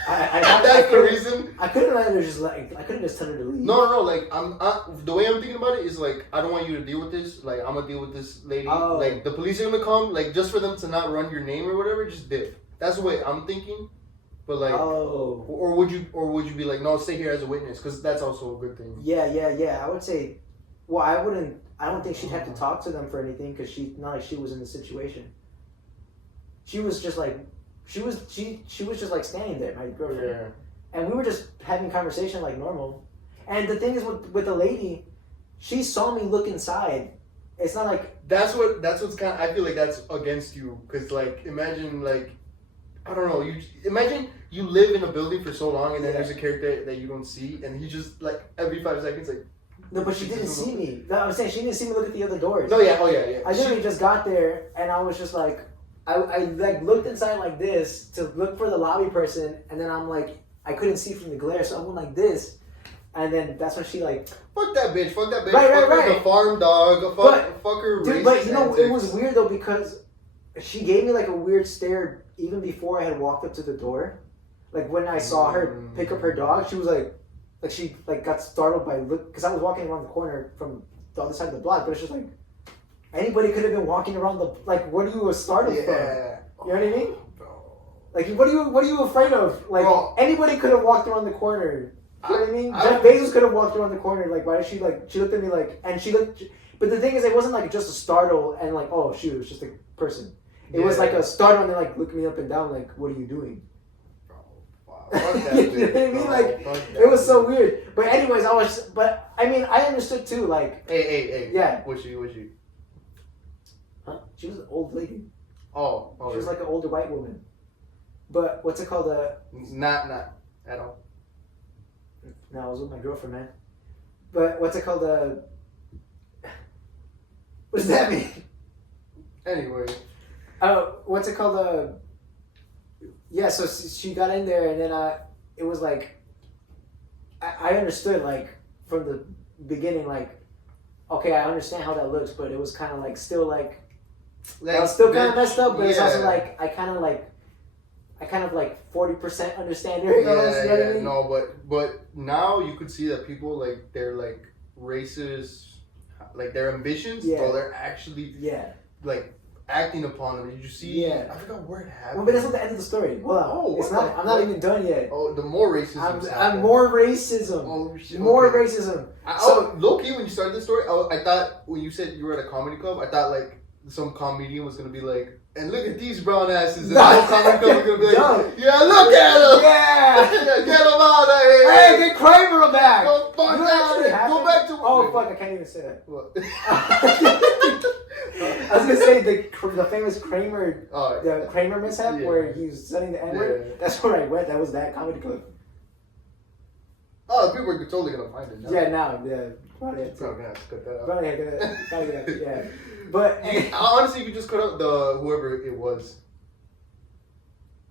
That's the reason. I couldn't let her just I couldn't just tell her to leave. No. The way I'm thinking about it is I don't want you to deal with this. I'm gonna deal with this lady. Oh. The police are gonna come. Just for them to not run your name or whatever, just dip. That's the way I'm thinking. But or would you be no, stay here as a witness, because that's also a good thing. Yeah. I would say, well, I wouldn't. I don't think she'd have to talk to them for anything because not like she was in the situation. She was just She was just standing there, my girlfriend, and we were just having conversation like normal. And the thing is with the lady, she saw me look inside. It's not that's what's kind of, I feel like that's against you, because imagine I don't know. You imagine you live in a building for so long, and then Yeah. there's a character that you don't see, and he just like every 5 seconds like. No, but she didn't see me. No, I'm saying she didn't see me look at the other doors. No, yeah, oh yeah. I literally just got there, and I was just like, I like looked inside like this to look for the lobby person, and then I'm like, I couldn't see from the glare, so I went like this, and then that's when she like. Fuck that bitch. Fuck that bitch. Right, fuck right, her, right. the farm dog. Fuck her. Dude, but you know, it was weird though because she gave me like a weird stare even before I had walked up to the door. Like when I saw her pick up her dog, she was like she like got startled by look because I was walking around the corner from the other side of the block, but it's just like anybody could have been walking around the like. What are you startled from? You know what I mean? Like what are you afraid of? Like anybody could have walked around the corner. You know what I mean? Jeff Bezos could have walked around the corner. Like why did she like? She looked at me like, and she looked. But the thing is, it wasn't like just a startle and like, oh shoot, it was just a person. It was like a startle and they're like looking me up and down, like, what are you doing? Fuck that you know what I mean? Like, it was so weird. But anyways, I mean, I understood too. Like, hey. Yeah. Was she? Huh? She was an old lady. Oh. She was like an older white woman. But what's it called? Not at all. No, I was with my girlfriend, man. But what's it called? What does that mean? Anyway. What's it called? Yeah, so she got in there, and then it was like, I understood, like, from the beginning, like, okay, I understand how that looks, but it was kind of like, still like I was still kind of messed up, but it's also like, I kind of like 40% understand her. You know what I mean? No, but now you could see that people, like, they're, like, racist, like, their ambitions, bro, they're actually, like, acting upon them. Did you see? Yeah. I forgot where it happened. Well, but that's not the end of the story. Well, it's not. I'm not even done yet. Oh, the more racism. I'm more racism. Oh shit. More racism. Low key, when you started this story, I thought when you said you were at a comedy club, I thought like some comedian was gonna be like, and look at these brown asses. And the whole comedy club was gonna be like, yeah, look at them. Yeah. Get them out of here. Hey, get Kramer back. Go back to. Oh fuck! I can't even say that. What? I was gonna say the famous Kramer, Oh, the Kramer mishap where he was setting the N-word. Yeah. That's where I went. That was that comedy club. Oh, people are totally gonna find it now. Yeah, now, probably. Probably gonna have to cut that out. Probably, yeah. But honestly, you could just cut out the whoever it was.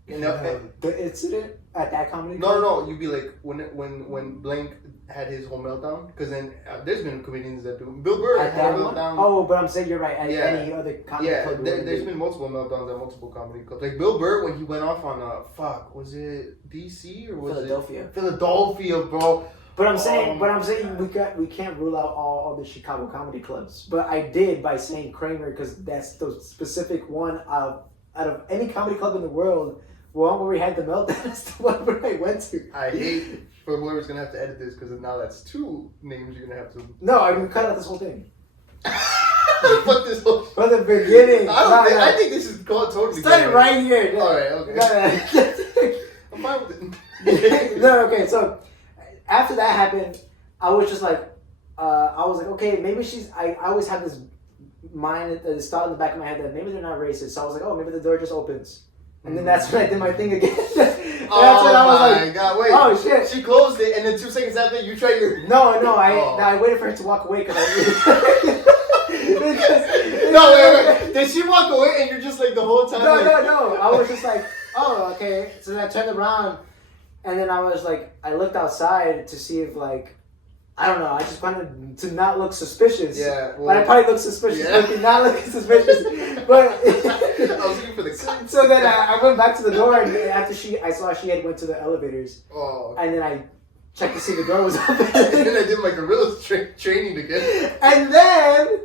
The incident at that comedy club? No. You'd be like when Blank had his whole meltdown, because then there's been comedians that do. Bill Burr at had a that meltdown. Oh, but I'm saying you're right. At any other comedy club. There's been multiple meltdowns at multiple comedy clubs. Like Bill Burr when he went off on was it DC or was Philadelphia? it Philadelphia, bro. But I'm saying we can't rule out all the Chicago comedy clubs. But I did by saying Kramer because that's the specific one out of any comedy club in the world. One where we had the meltdown. That's the one where I went to. I hate for whoever's gonna have to edit this because now that's 2 names you're gonna have to. No, I mean cut out this whole thing. Fuck this whole. From the beginning. I think this is totally. Started right here. All right. Okay. I'm fine with it. No. Okay. So after that happened, I was just like, I was like, okay, maybe she's. I always have this this thought in the back of my head that maybe they're not racist. So I was like, oh, maybe the door just opens. And then that's when I did my thing again. That's when I was like, God, wait. Oh shit. She closed it and then 2 seconds after you tried your... No, I waited for her to walk away because wait. Did she walk away and you're just like the whole time? No. I was just like, oh, okay. So then I turned around and then I was like, I looked outside to see if like, I don't know. I just wanted to not look suspicious. Yeah. Well, but I probably look suspicious. Yeah. Not looking suspicious. But I was looking for the. So then I went back to the door, and after I saw she had went to the elevators. Oh. And then I checked to see the door was open. And then I did my gorilla training again. And then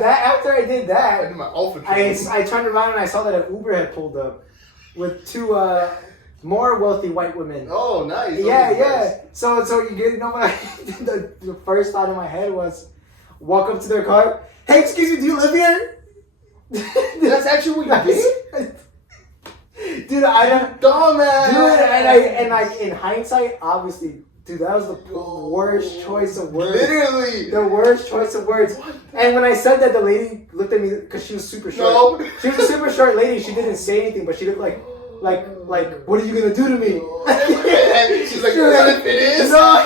after I did that, I did my alpha training. I turned around and I saw that an Uber had pulled up with 2 more wealthy white women. Oh, nice. Yeah. Nice. So you know what the first thought in my head was, walk up to their car. Hey, excuse me, do you live here? That's actually what you did? Dude, I don't. Dumbass. Dude, and like in hindsight, obviously, dude, that was the worst choice of words. Literally. The worst choice of words. And when I said that, the lady looked at me because she was super short. No. She was a super short lady. She didn't say anything, but she looked like. like, what are you gonna do to me? She's like, what if it is? No.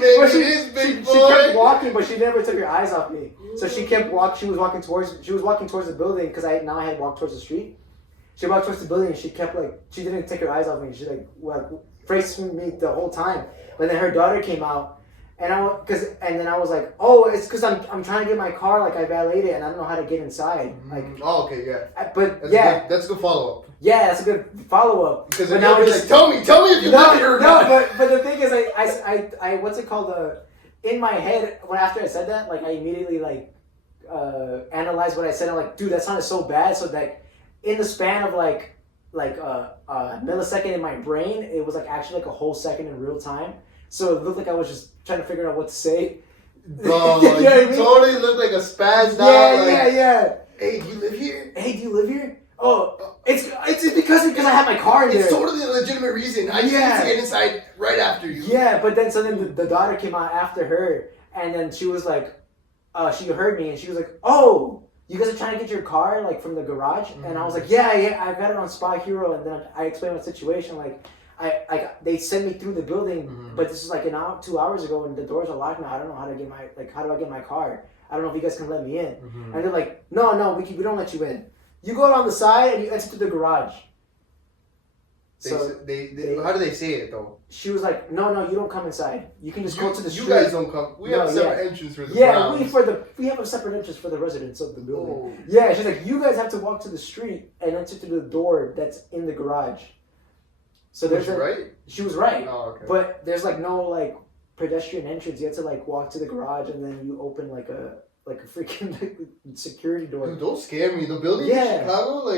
Maybe But it is, big boy. She kept walking, but she never took her eyes off me. So she kept walking. She was walking towards the building because I had walked towards the street. She walked towards the building and she kept she didn't take her eyes off me. She faced me the whole time. But then her daughter came out, and then I was like, oh, it's because I'm trying to get my car, like I valeted it and I don't know how to get inside. Like, oh, okay, yeah. That's a good follow up. Yeah, that's a good follow up. Because now it's like, tell me if you live here or not. But the thing is, I what's it called? In my head, after I said that, I immediately analyzed what I said. I'm like, dude, that sounded so bad. So in the span of a millisecond in my brain, it was actually a whole second in real time. So it looked like I was just trying to figure out what to say. Bro, you totally look like a spazzed out. Yeah. Hey, do you live here? Hey, do you live here? Oh, it's because I have my car in there. It's totally a legitimate reason. I just need to get inside right after you. Yeah, but then the daughter came out after her, and then she was like, she heard me, and she was like, oh, you guys are trying to get your car from the garage? Mm-hmm. And I was like, yeah, I got it on Spy Hero, and then I explained my situation, they sent me through the building, but this is 2 hours ago, and the doors are locked now. I don't know how to get how do I get my car? I don't know if you guys can let me in. Mm-hmm. And they're like, no, we don't let you in. You go around the side and you enter to the garage. How do they say it though? She was like, no, you don't come inside. You can just go to the street. You guys don't come. We have a separate entrance for the grounds. we have a separate entrance for the residents of the building. Oh. Yeah, she's like, you guys have to walk to the street and enter to the door that's in the garage. So was she right? She was right. Oh, okay. But there's no pedestrian entrance. You have to walk to the garage and then you open a freaking security door. Dude, don't scare me. The buildings in Chicago,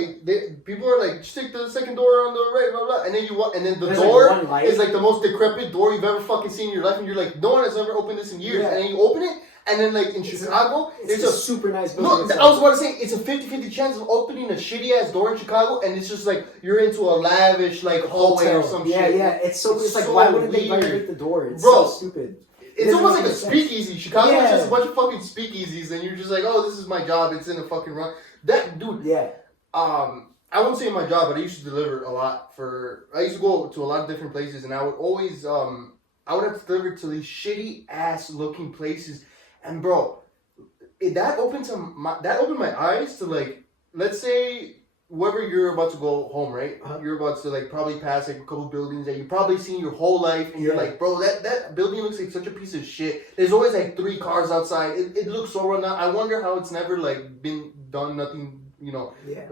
people are just take the second door on the right, blah blah, and then you walk, and then the door is the most decrepit door you've ever fucking seen in your life, and you're like, no one has ever opened this in years, and then you open it, and then in Chicago, it's a super nice building. No, I was about to say it's a 50-50 chance of opening a shitty ass door in Chicago, and it's just you're into a lavish hallway or some shit. Yeah, it's so why wouldn't they break the door? It's so stupid. It's almost like a speakeasy. Chicago is just a bunch of fucking speakeasies, and you're just like, oh, this is my job. It's in a fucking run. That dude. Yeah. I won't say my job, but I used to deliver a lot I used to go to a lot of different places, and I would always I would have to deliver to these shitty ass looking places, and bro, that opened my eyes to let's say. Wherever you're about to go home, right? Uh-huh. You're about to probably pass a couple buildings that you've probably seen your whole life, and you're like, bro, that building looks like such a piece of shit. There's always 3 cars outside. It looks so run down. I wonder how it's never been done, nothing,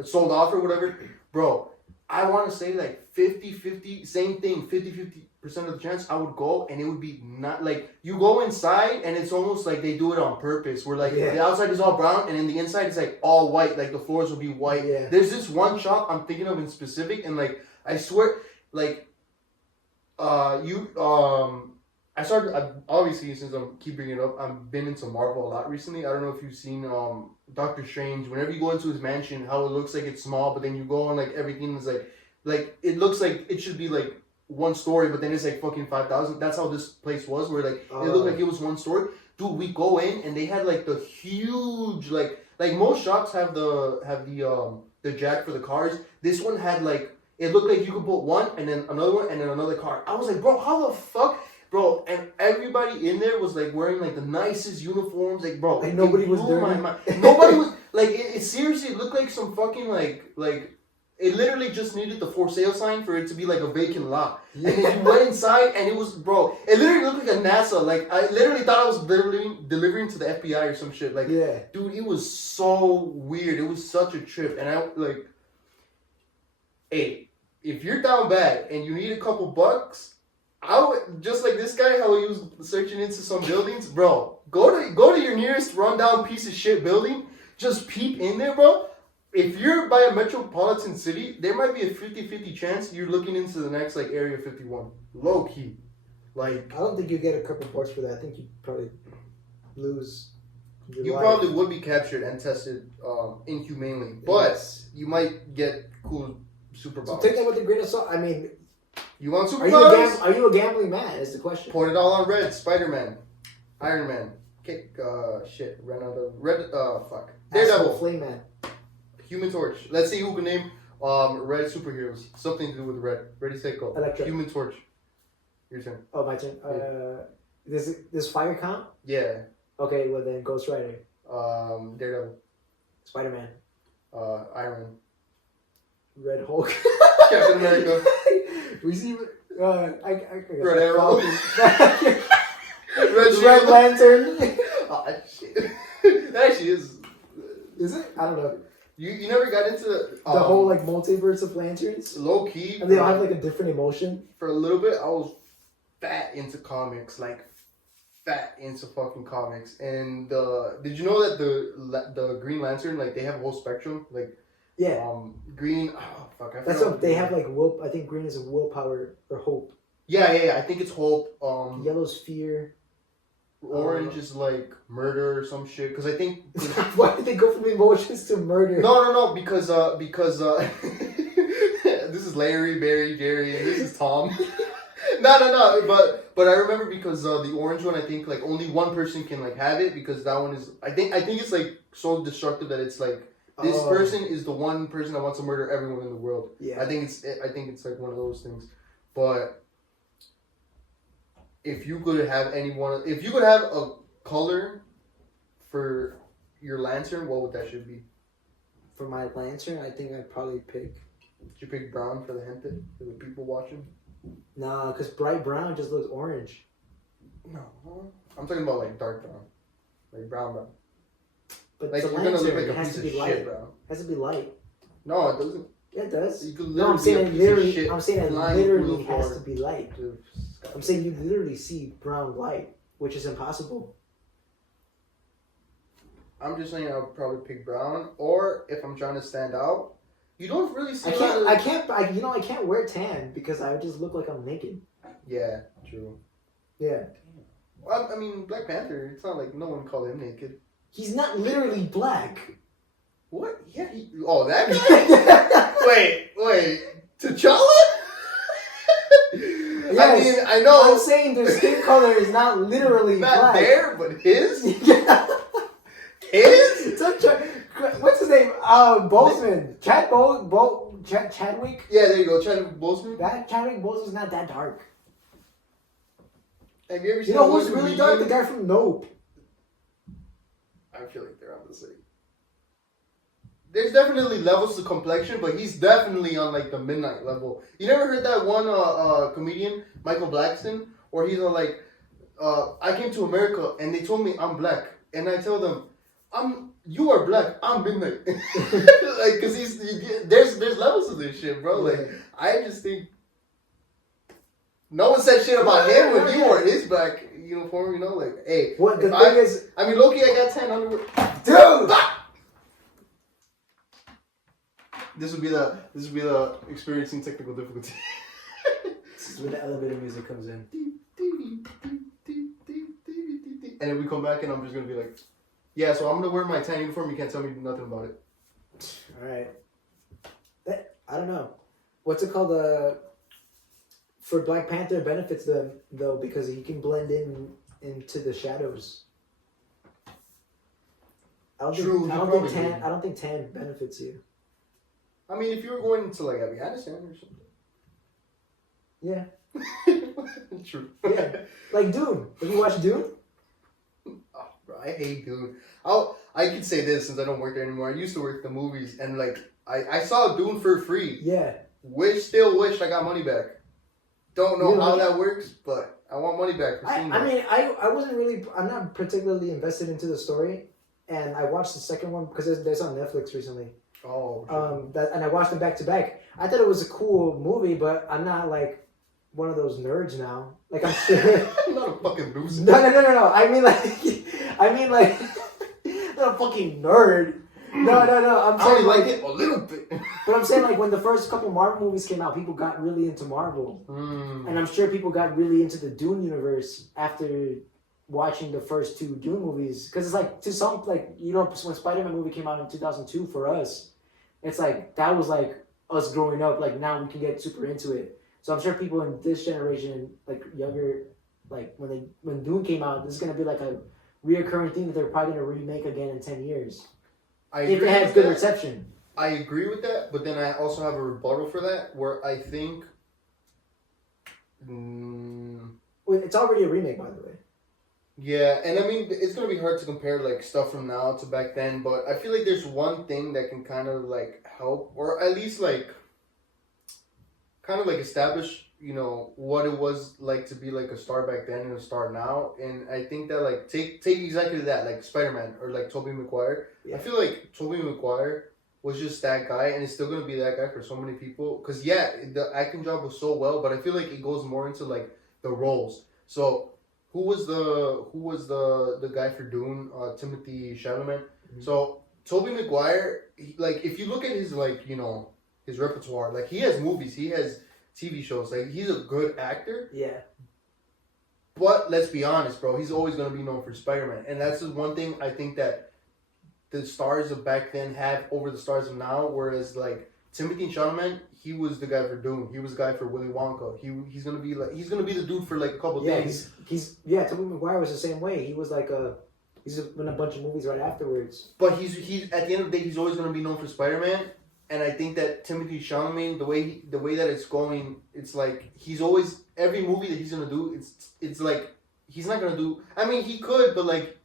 sold off or whatever. Bro, I want to say 50-50, same thing, 50% of the chance I would go, and it would be not you go inside and it's almost like they do it on purpose where the outside is all brown and then the inside is all white, the floors will be white. Yeah. There's this one shop I'm thinking of in specific, and I swear I started obviously, since I keep bringing it up, I've been into Marvel a lot recently. I don't know if you've seen Doctor Strange. Whenever you go into his mansion, how it looks like it's small, but then you go and everything is it looks like it should be one story, but then it's fucking 5,000. That's how this place was, where it looked like it was one story. Dude, we go in and they had the huge most shops have the jack for the cars. This one had it looked like you could put one and then another one and then another car. I was like, bro, how the fuck? Bro, and everybody in there was wearing the nicest uniforms, bro. Nobody was doing my mind. Nobody was it seriously looked like some fucking it literally just needed the for sale sign for it to be a vacant lot. Yeah. And then you went inside and it was, bro, it literally looked like a NASA. I literally thought I was delivering to the FBI or some shit. Dude, it was so weird. It was such a trip. And I hey, if you're down bad and you need a couple bucks, I would, just like this guy, how he was searching into some buildings, bro, go to your nearest rundown piece of shit building, just peep in there, bro. If you're by a metropolitan city, there might be a 50-50 chance you're looking into the next Area 51. Low key. I don't think you get a couple bucks for that. I think you probably lose your life. Probably would be captured and tested inhumanely. But you might get cool superpowers. So take that with a grain of salt. I mean, you want superpowers? Are you a gambling man is the question. Point it all on red. Spider-Man. Iron Man. Kick, fuck. Daredevil. Flame Man. Human Torch. Let's see who can name Red superheroes. Something to do with red. Ready, set, go. Electric. Human Torch. Your turn. Oh, my turn. This fire count? Yeah. Okay, well then Ghost Rider. Daredevil. Spider-Man. Iron Man. Red Hulk. Captain America. We see. Red Arrow. Red Lantern. Oh shit. That actually is. Is it? I don't know. You never got into The whole like multiverse of lanterns. Low key. And they all have like a different emotion. For a little bit, I was fat into comics, like fat into fucking comics. And did you know that the Green Lantern, like, they have a whole spectrum, like, yeah, green. Oh fuck, that's what they have. Like will. I think green is a willpower or hope. Yeah. I think it's hope. Yellow's fear. Orange is like murder or some shit. Because I think. Why did they go from emotions to murder? No. Because this is Larry, Barry, Jerry, and this is Tom. No. But I remember because the orange one, I think like only one person can like have it, because that one is I think it's like so destructive that it's like this person is the one person that wants to murder everyone in the world. Yeah. I think it's like one of those things. But if you could have a color for your lantern, what would that should be? For my lantern, I think I'd probably pick. Did you pick brown for the gente, for the people watching? Nah, because bright brown just looks orange. No, I'm talking about like dark brown, like brown. But Like the you're lantern, gonna look like it a has piece to of be light. shit, bro. It has to be light. No, it doesn't. Yeah, it does. You could No, I'm literally saying be a it piece of literally. shit I'm saying it flying literally through the has floor. to be light. I'm saying you literally see brown light, which is impossible. I'm just saying I would probably pick brown, or if I'm trying to stand out, you don't really see. I can't wear tan because I would just look like I'm naked. Yeah, true. Yeah. Well, I mean, Black Panther. It's not like no one called him naked. He's not literally black. What? Yeah. That guy. wait. T'Challa? Yes, I mean, I know. I'm saying their skin color is not literally not black. there, but his. His? What's his name? Boseman. Chadwick? Yeah, there you go. Chadwick Boseman. That Chadwick Boseman's not that dark. Have you ever seen? You know who's really dark? The guy from Nope. I feel like they're on the same. There's definitely levels to complexion, but he's definitely on like the midnight level. You never heard that one comedian, Michael Blackson, where he's like, I came to America and they told me I'm black, and I tell them, you are black, I'm midnight. Like, cause there's levels to this shit, bro. Like, I just think no one said shit about him when he wore his black uniform. You know, like, hey, what the thing is? I mean, Loki, I got 10 underwear, dude. This would be the experiencing technical difficulty. This is when the elevator music comes in. And then we come back and I'm just gonna be like, yeah, so I'm gonna wear my tan uniform, you can't tell me nothing about it. Alright. I don't know. What's it called? For Black Panther, it benefits them though because he can blend into the shadows. I don't think tan benefits you. I mean, if you were going to like Afghanistan or something. Yeah. True. Yeah. Like Dune. Have you watched Dune? Oh, bro, I hate Dune. I can say this since I don't work there anymore. I used to work the movies, and like I saw Dune for free. Yeah. Still wish I got money back. Don't know how that works, but I want money back for seeing that. I mean, I'm not particularly invested into the story, and I watched the second one because there's on Netflix recently. Oh. And I watched them back to back. I thought it was a cool movie, but I'm not like one of those nerds now. Like I'm sure. I'm not a fucking loser. No. I mean like, not a fucking nerd. No. I'm I saying only like it a little bit. But I'm saying like when the first couple Marvel movies came out, people got really into Marvel, and I'm sure people got really into the Dune universe after watching the first two Dune movies. Because it's like to some when Spider-Man movie came out in 2002 for us, it's like that was like us growing up. Like now we can get super into it. So I'm sure people in this generation, like younger, like when Dune came out, this is gonna be like a reoccurring thing that they're probably gonna remake again in 10 years. I if it has good reception. I agree with that, but then I also have a rebuttal for that, where I think. Well, it's already a remake, by the way. Yeah, and I mean, it's gonna be hard to compare like stuff from now to back then, but I feel like there's one thing that can kind of like help, or at least like kind of like establish, what it was like to be like a star back then and a star now. And I think that like take exactly that, like Spider-Man or like Tobey Maguire. Yeah. I feel like Tobey Maguire was just that guy, and it's still gonna be that guy for so many people. Cause yeah, the acting job was so well, but I feel like it goes more into like the roles. So who was the guy for Dune? Timothy Chalamet. Mm-hmm. So Tobey Maguire, like if you look at his like his repertoire, like he has movies, he has TV shows, like he's a good actor. Yeah. But let's be honest, bro, he's always gonna be known for Spider-Man, and that's just one thing I think that the stars of back then have over the stars of now. Whereas like Timothy Chalamet, he was the guy for Doom. He was the guy for Willy Wonka. He's gonna be the dude for like a couple things. Tobey Maguire was the same way. He was like he's in a bunch of movies right afterwards. But he's at the end of the day, he's always gonna be known for Spider-Man. And I think that Timothy Chalamet, the way that it's going, it's like he's always, every movie that he's gonna do, it's like he's not gonna do. I mean, he could, but like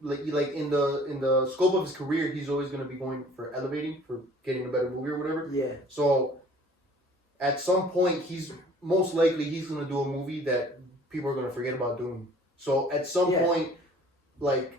in the scope of his career, he's always gonna be going for elevating, for getting a better movie or whatever. Yeah. So at some point, he's gonna do a movie that people are gonna forget about doing. So at some point, like,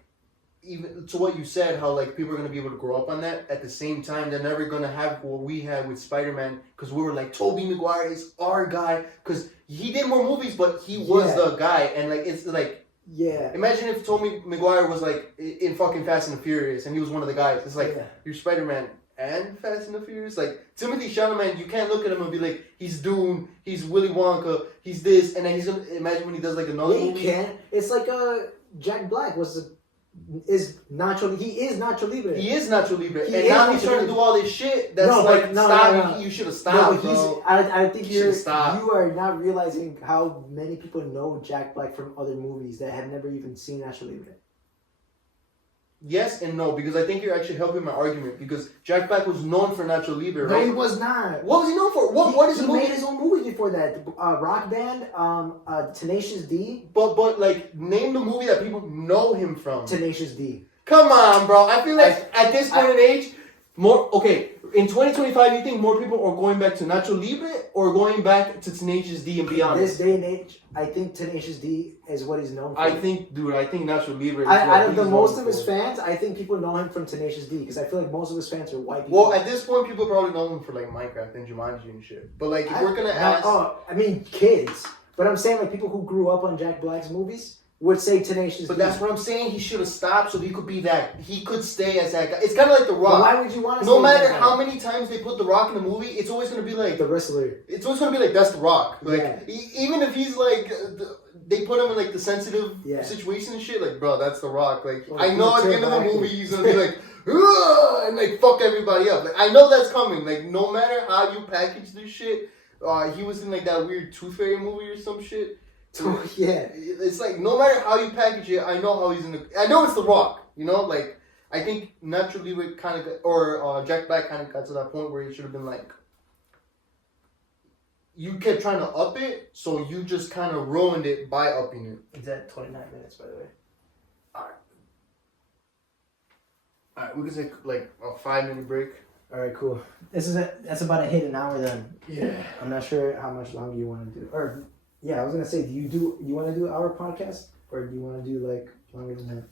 even to what you said, how like people are gonna be able to grow up on that. At the same time, they're never gonna have what we had with Spider-Man, because we were like, Tobey Maguire is our guy, because he did more movies, but he was the guy. And like it's like, imagine if Tobey Maguire was like in fucking Fast and the Furious, and he was one of the guys. It's like you're Spider-Man and Fast and the Furious. Like Timothy Chalamet, you can't look at him and be like, he's Dune, he's Willy Wonka, he's this, and then he's gonna imagine when he does like another movie. You can't. It's like Jack Black is Nacho. He is Nacho Libre. He is Nacho Libre, and now he's trying to do all this shit. That's stop. You should have stopped. No, I think you are not realizing how many people know Jack Black from other movies that have never even seen Nacho Libre. Yes and no, because I think you're actually helping my argument, because Jack Black was known for Nacho Libre, right? No, he was not. What was he known for? What is the movie? He made his own movie before that. Rock Band, Tenacious D. But like, name the movie that people know him from. Tenacious D. Come on, bro. I feel like at this point in age, in 2025, you think more people are going back to Nacho Libre or going back to Tenacious D, and be honest? This day and age, I think Tenacious D is what he's known for. I think Nacho Libre is out of the most of his fans, I think people know him from Tenacious D, because I feel like most of his fans are white people. Well, at this point, people probably know him for like Minecraft and Jumanji and shit. But like, if we're gonna ask... I mean, kids. But I'm saying like people who grew up on Jack Black's movies would say Tenacious D. But that's what I'm saying. He should have stopped so he could be that. He could stay as that guy. It's kind of like The Rock. But why would you want to? No matter how many times they put The Rock in the movie, it's always going to be like the wrestler. It's always going to be like, that's The Rock. Like even if he's like, they put him in like the sensitive situation and shit. Like, bro, that's The Rock. Like, I know at the end of the movie he's going to be like, and like fuck everybody up. Like, I know that's coming. Like, no matter how you package this shit, he was in like that weird Tooth Fairy movie or some shit. It's like, no matter how you package it, I know how I know it's The Rock, like, I think Nacho Libre kind of, or Jack Black kind of got to that point where he should have been like, you kept trying to up it, so you just kind of ruined it by upping it. It's at 29 minutes, by the way. Alright, we can take like a 5-minute break. Alright, cool. That's about to hit an hour then. Yeah. I'm not sure how much longer you want to do. I was gonna say, you want to do our podcast, or do you want to do like longer than that?